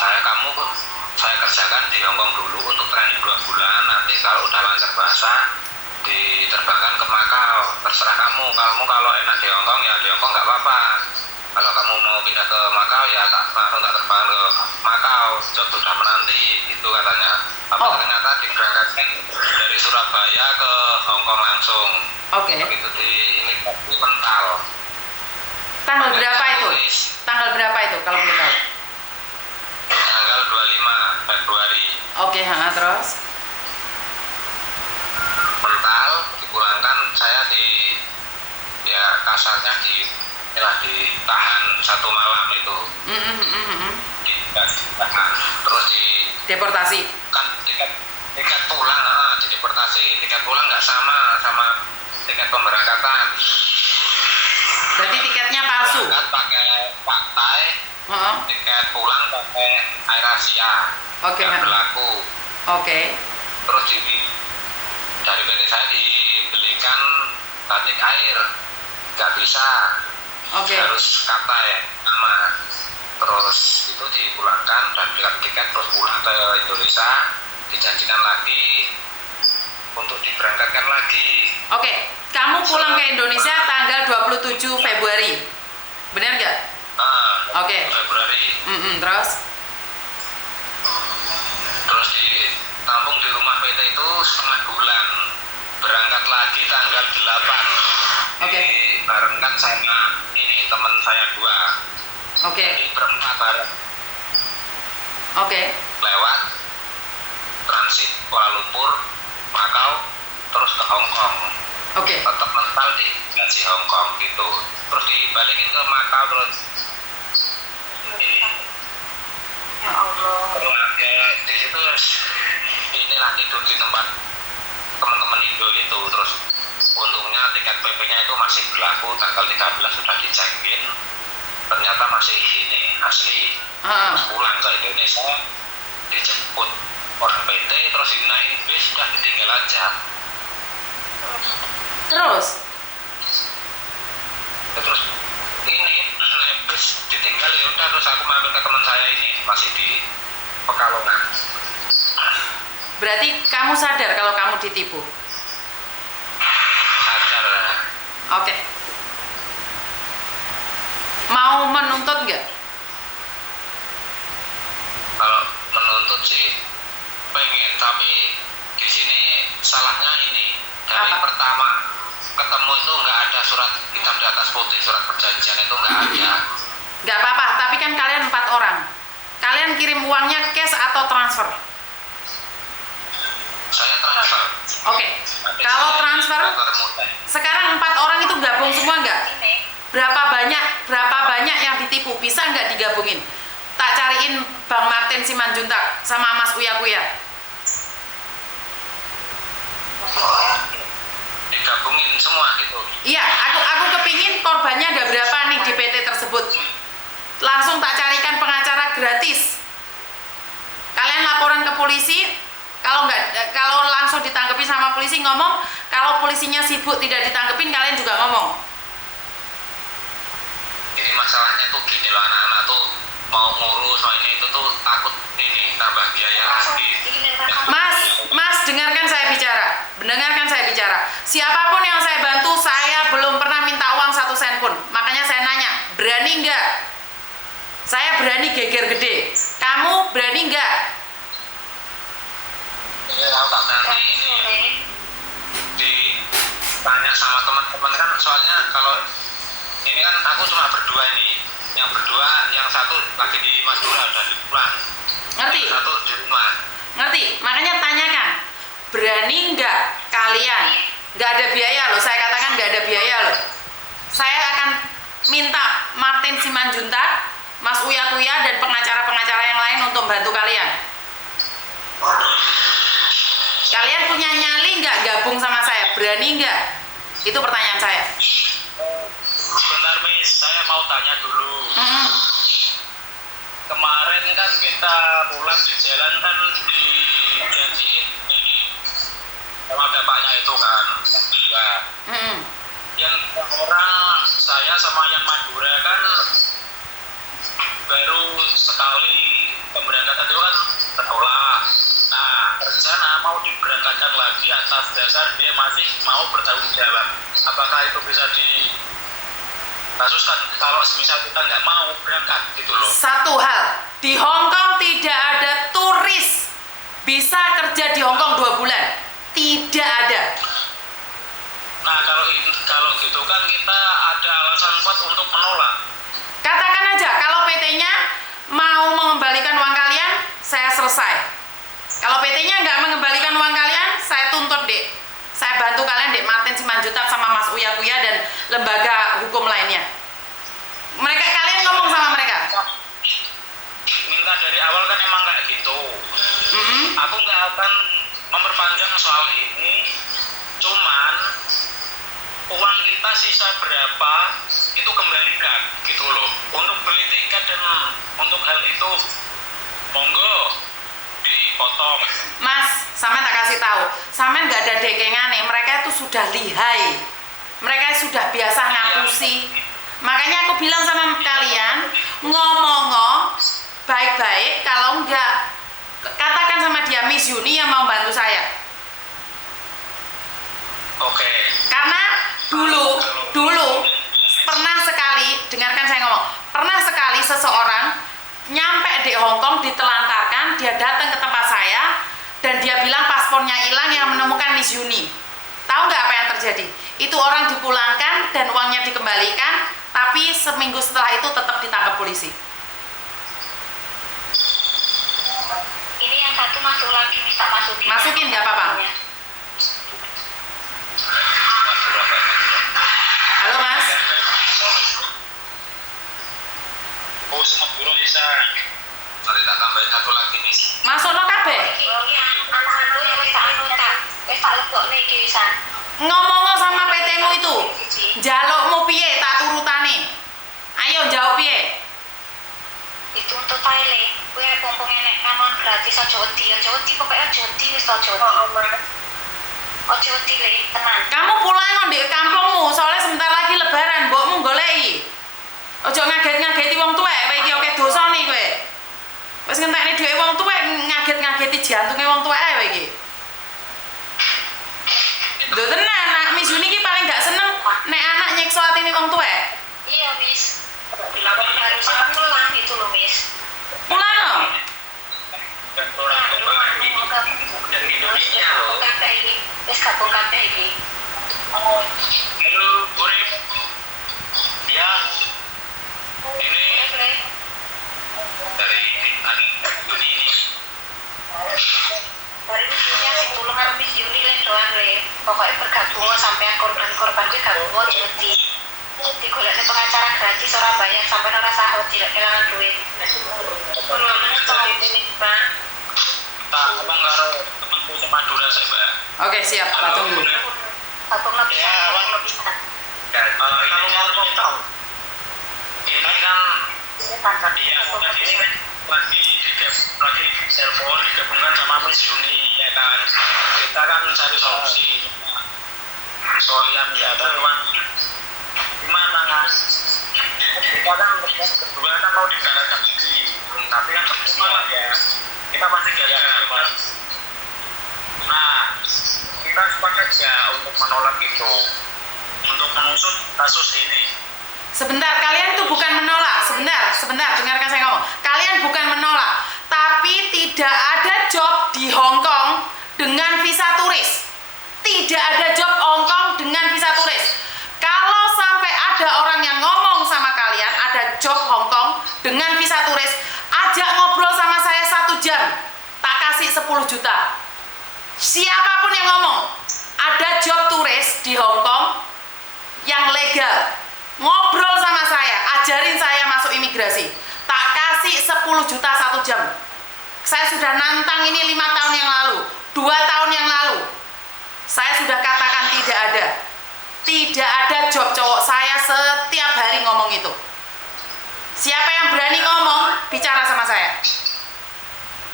Saya kerjakan di Hongkong dulu untuk training 2 bulan. Nanti kalau udah lancar bahasa diterbangkan ke Makau. Terserah kamu. Kamu kalau enak di Hongkong ya di Hongkong nggak apa-apa. Kalau kamu mau pindah ke Makau ya langsung tak terbang ke Makau. Job sudah menanti itu katanya. Tapi ternyata diberangkatkan dari Surabaya ke Hongkong langsung. Oke. Begitu di imigrasi mental. Tanggal berapa itu? Tanggal berapa itu kalau boleh tahu? Tanggal 25 Februari. Oke, terus? Mental dipulangkan, saya ya kasarnya ditahan 1 malam itu. Ditahan terus Deportasi. kan tiket pulang dideportasi. Tiket pulang nggak sama tiket pemberangkatan. Berarti tiketnya palsu. Berangkat pakai partai, tiket pulang pakai AirAsia. Oke, nggak berlaku. Oke. Terus dari PT saya dibelikan batik air, nggak bisa. Oke. Harus kata ya sama. Terus itu dipulangkan dan belikan tiket terus pulang ke Indonesia, dijanjikan lagi untuk diberangkatkan lagi. Oke, kamu pulang ke Indonesia tanggal 27 Februari, benar nggak? Oke. Februari. Terus? Terus ditampung di rumah PT itu setengah bulan. Berangkat lagi tanggal 8. Oke. Dibarengkan sama ini teman saya 2. Oke. Jadi berempat bareng. Oke. Lewat transit Kuala Lumpur, Makau, terus ke Hong Kong. Oke. Tetap mental di gaji Hong Kong gitu. Terus dibalikin ke Makau terus ini. Ya Allah. Terus ya di situ inilah tidur di tempat teman-teman Indo itu. Terus untungnya tiket PP-nya itu masih berlaku, tanggal 13 sudah dicek-in. Ternyata masih ini asli. Pulang ke Indonesia dijemput orang PT terus dinaikin bis dan ditinggal aja. Terus ini naik bis ditinggal ya udah, terus aku mampir ke teman saya ini masih di Pekalongan. berarti kamu sadar kalau kamu ditipu? Sadar. Oke. Mau menuntut nggak? Kalau menuntut sih pengen, tapi di sini salahnya ini dari Apa? pertama ketemu itu nggak ada surat hitam di atas putih, surat perjanjian itu nggak ada. Nggak apa-apa, tapi kan kalian 4 orang. Kalian kirim uangnya cash atau transfer? Saya transfer. Oke. Kalau transfer, sekarang 4 orang itu gabung semua nggak? Berapa banyak yang ditipu? Bisa nggak digabungin? Tak cariin Bang Martin Simanjuntak sama Mas Uya Kuya. Digabungin semua gitu. Iya, aku kepingin korbannya ada berapa nih di PT tersebut. Langsung tak carikan pengacara gratis. Kalian laporan ke polisi. Kalau langsung ditangkepi sama polisi ngomong, kalau polisinya sibuk tidak ditangkepin, kalian juga ngomong. Ini masalahnya tuh gini loh, anak-anak tuh mau ngurus mau ini itu tuh takut ini tambah biaya lagi. Mas, dengarkan saya bicara. Siapapun yang saya bantu, saya belum pernah minta uang 1 sen pun. Makanya saya nanya, berani nggak? Saya berani geger gede. Kamu berani nggak? Ya, aku tak berani ini. Ditanya sama teman-teman kan, soalnya kalau ini kan aku cuma berdua ini. Yang berdua, yang satu lagi di Madura udah pulang. Ngerti? Yang satu di rumah. Ngerti? Makanya tanyakan, berani nggak kalian? Nggak ada biaya loh, saya katakan nggak ada biaya loh. Saya akan minta Martin Simanjuntak, Mas Uya Kuya, dan pengacara-pengacara yang lain untuk bantu kalian. Kalian punya nyali nggak gabung sama saya? Berani nggak? Itu pertanyaan saya. Sebentar Miss, saya mau tanya dulu. Kemarin kan kita pulang di jalan kan dijanjiin ini sama bapaknya itu kan ya. Yang orang saya sama yang Madura kan baru sekali pemberangkatan itu kan tertolak. Nah, rencana mau diberangkatkan lagi atas dasar dia masih mau bertanggung jawab. Apakah itu bisa dikasuskan kalau misal kita nggak mau berangkat gitu loh? Satu hal, di Hong Kong tidak ada turis bisa kerja di Hong Kong 2 bulan. Tidak ada. Nah, kalau gitu kan kita ada alasan kuat untuk menolak. Katakan aja, kalau PT-nya mau mengembalikan uang kalian, saya selesai. Kalau PT-nya nggak mengembalikan uang kalian, saya tuntut dek. Saya bantu kalian dek Martin Simanjuntak sama Mas Uya Kuya dan lembaga hukum lainnya. Kalian ngomong sama mereka. Minta dari awal kan emang kayak gitu. Aku nggak akan memperpanjang soal ini. Cuman uang kita sisa berapa itu kembalikan gitu loh. Untuk beli tiket dan untuk hal itu monggo dipotong. Mas, Samen tak kasih tahu. Samen nggak ada dekengane. Mereka itu sudah lihai. Mereka sudah biasa ngapusi. Makanya aku bilang sama kalian, ngomong baik-baik. Kalau enggak, katakan sama dia Miss Yuni yang mau bantu saya. Oke. Karena dulu pernah sekali, dengarkan saya ngomong, pernah sekali seseorang nyampe di Hong Kong ditelantarkan, dia datang ke tempat saya dan dia bilang paspornya hilang yang menemukan Miss Yuni. Tahu nggak apa yang terjadi? Itu orang dipulangkan dan uangnya dikembalikan, tapi seminggu setelah itu tetap ditangkap polisi. Ini yang satu masuk lagi, bisa masukin. Masukin nggak apa-apa. Halo Mas. Oh, semua buru bisa. Nanti tak tambahin satu lagi nih. Masuk no kabeh. Anak-anak yang wis tak anotak, wis tak lebokne iki wisan. Ngomong sama PT-mu itu. Jalukmu piye tak turutane. Ayo jawab piye. Dituntut ae le. Kuwi pompong enek kanon gratis aja wedi, pokoknya aja wedi wis aja wedi. Aja wedi le, tenan. Kamu pulang di kampungmu, soalnya sebentar lagi lebaran, mbokmu goleki. Ojo ngaget-ngageti wong tuwek, kowe iki oke dosane kowe. Wis ngentekne dhuwit wong tuwek, ngaget-ngageti jantunge wong tuwek ae kowe iki. Lho tenan, nak Miss Yuni iki paling gak seneng nek anak nyiksa atine wong tuwek. Iya wis. Harusnya pulang itu loh wis. Pulang no? Dan orang tua dan Indonesia loh. Wis gabung kabeh iki. Halo, Urip. Ya. Ini dari Yuni ini. Dari Yuni sing tulung karo Miss Yuni le doang le. Pokoknya bergabung sampai korban-korban kuwi gabung jadi. Digolekne pengacara gratis ora bayar sampai ora sahut tidak kehilangan duit. Pun ngomong seperti ini, Pak. Tak ngomong karo temanku Madura saya, Mbak. Oke, siap, Pak tunggu. Gabung lebih Ya, lebih. ini ngomong tahu. Ini kan iya, ini kan lagi telepon digabungkan sama Miss Yuni ya kan. Kita kan cari solusi. Soal yang ya teman gimana Mas? Kita kan berdua kan mau diberangkatkan lagi, tapi kan percuma ya kita pasti gagal Mas. Nah, kita sepakat ya untuk menolak itu, untuk mengusut kasus ini. Sebentar, kalian itu bukan menolak. Sebentar, dengarkan saya ngomong. Kalian bukan menolak, tapi tidak ada job di Hong Kong dengan visa turis. Tidak ada job Hong Kong dengan visa turis. Kalau sampai ada orang yang ngomong sama kalian, ada job Hong Kong dengan visa turis, ajak ngobrol sama saya 1 jam, tak kasih 10 juta. Siapapun yang ngomong, ada job turis di Hong Kong yang legal, ngobrol sama saya, ajarin saya masuk imigrasi, tak kasih 10 juta 1 jam. Saya sudah nantang ini 5 tahun yang lalu, 2 tahun yang lalu. Saya sudah katakan tidak ada job cowok. Saya setiap hari ngomong itu. Siapa yang berani ngomong, bicara sama saya.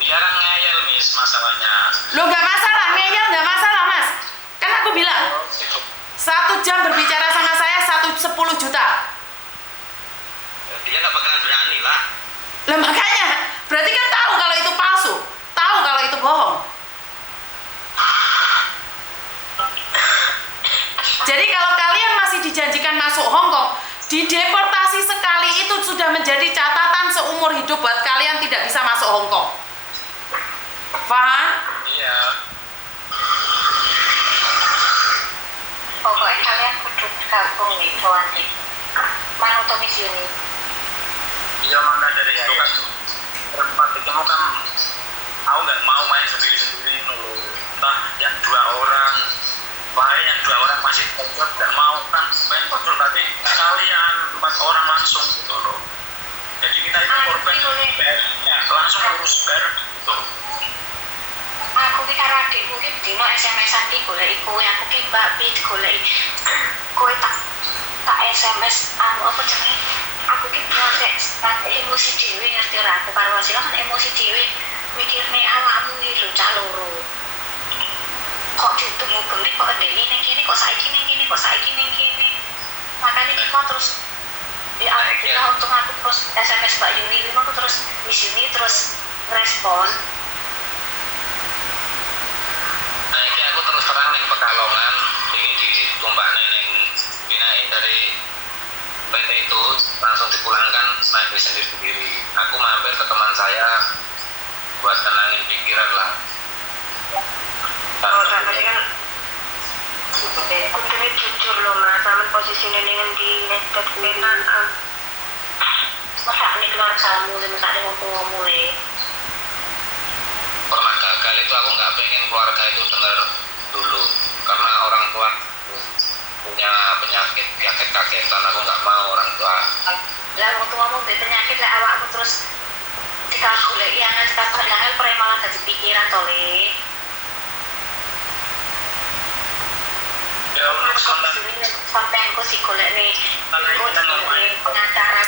Dia kan ngeyel Miss masalahnya. Lo nggak masalah, ngeyel nggak masalah Mas. aku bilang 1 jam berbicara sama saya 10 juta. Dia nggak bakalan berani lah. Lah makanya, berarti kan tahu kalau itu palsu, tahu kalau itu bohong. Jadi kalau kalian masih dijanjikan masuk Hong Kong, dideportasi sekali itu sudah menjadi catatan seumur hidup buat kalian tidak bisa masuk Hong Kong. Paham? Iya. Pokoknya kalian kudu gabung nih, Wanti. Manut misiuni. Iya, maka dari itu kan tempat itu kan aku nggak mau main sendiri-sendiri dulu. Entah yang 2 orang, bahkan yang 2 orang masih komplek nggak mau kan main kontrol, tapi kalian 4 orang langsung gitu loh. Jadi kita itu korban bayarnya langsung urus bayar gitu. Aku ki karo adikmu ki dino SMS-an ki goleki kowe, aku ki mbak pi digoleki. Kowe tak SMS apa jenenge? Aku ki ngerti emosi dhewe ngerti ora aku karo Wasila kan emosi dhewe mikirne awakmu iki lho cah loro. Kok ditemu bengi kok ndene ning kene kok saiki ning kene kok saiki ning kene. Makane iki kok terus ya untuk aku terus SMS Mbak Yuni iki aku terus Miss Yuni terus respon. Nah, ini aku terus terang ning Pekalongan ingin ditumbakne ning pinain dari PT itu langsung dipulangkan naik bis sendiri-sendiri. Aku mampir ke teman saya buat tenangin pikiran lah. Oh, tapi kan kudune jujur loh Mas, sampean posisine ning endi nek kepenan Masa nih keluargamu, masa nih ngomong-ngomong Pernah gagal itu aku nggak pengen keluarga itu dengar dulu karena orang tua punya penyakit kaget-kagetan, aku nggak mau orang tua. lah waktu ngomong dari penyakit lah awakmu terus dikalkulasi yang sekarang malah jadi pikiran tole. Ya untuk sementara Sampai aku sih golek nih pengacara.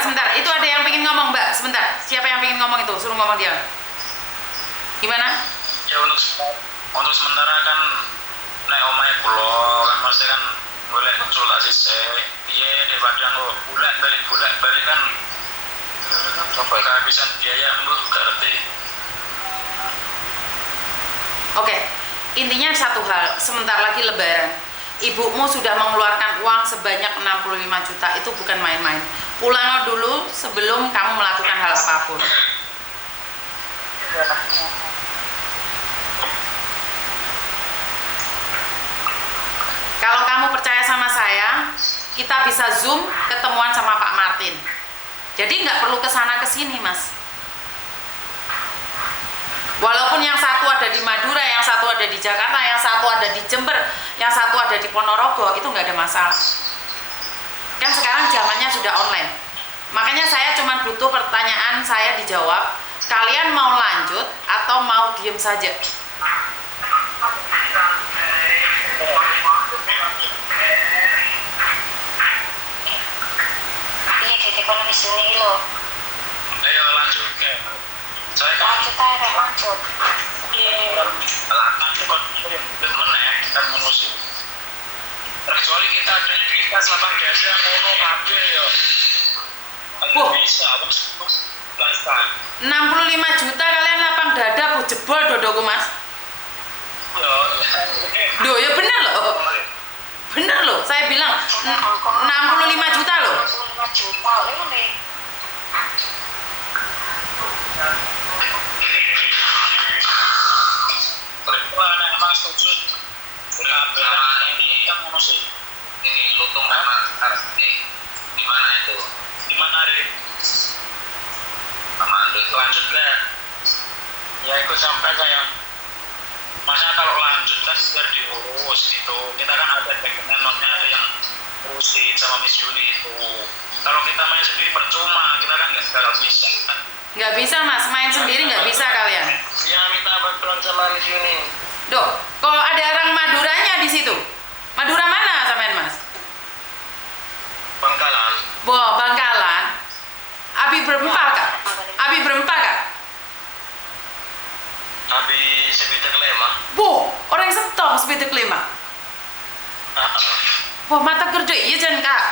Sebentar. Itu ada yang pengen ngomong, Mbak. Sebentar. Siapa yang pengen ngomong itu? Suruh ngomong dia. Gimana? ya untuk sementara kan naik omae pulau kan maksudnya kan boleh konsultasi saya iya daripada bolak balik kan coba kehabisan biaya lu ngerti. Oke. Intinya satu hal, sebentar lagi lebaran. Ibumu sudah mengeluarkan uang sebanyak 65 juta, itu bukan main-main. Pulang dulu sebelum kamu melakukan hal apapun. Kalau kamu percaya sama saya, kita bisa Zoom ketemuan sama Pak Martin. Jadi nggak perlu kesana kesini, Mas. Walaupun yang satu ada di Madura, yang satu ada di Jakarta, yang satu ada di Jember, yang satu ada di Ponorogo, itu nggak ada masalah. Kan sekarang zamannya sudah online. Makanya saya cuma butuh pertanyaan saya dijawab. Kalian mau lanjut atau mau diem saja? Iya, di ekonomi sini lo. Ayo lanjut ke saya kan Lanjut aja, lanjut. nanti kalau yang menek kan manusia kecuali kita ada di kita selama biasa ngono kabeh ya Wah. bisa belasan 65 juta kalian lapang dada bu jebol dodoku, Mas. Loh, ya bener loh. Bener loh, saya bilang 65 juta loh. 65 juta, lo nih. Kalau yang masuk berapa ini kan manusia ini lutung sama ini di mana itu di mana Rik sama Android lanjut nggak ya ikut sampai kayak masa kalau lanjut kan biar diurus gitu kita kan ada background maksudnya ada yang urusin sama Miss Yuni itu kalau kita main sendiri percuma kita kan nggak bakal bisa kan Nggak bisa, Mas, main sendiri nggak bisa kalian. ya minta bantuan sama Miss Yuni. Duh, kok ada orang Maduranya di situ? Madura mana sampean, Mas? Bangkalan. Wah, Bangkalan. Abi berempat kah? Abi berempat kah? Abi sepeda kelima. Bu, orang Setong sepeda kelima. Heeh. Wah, mata kerja iya jan kak.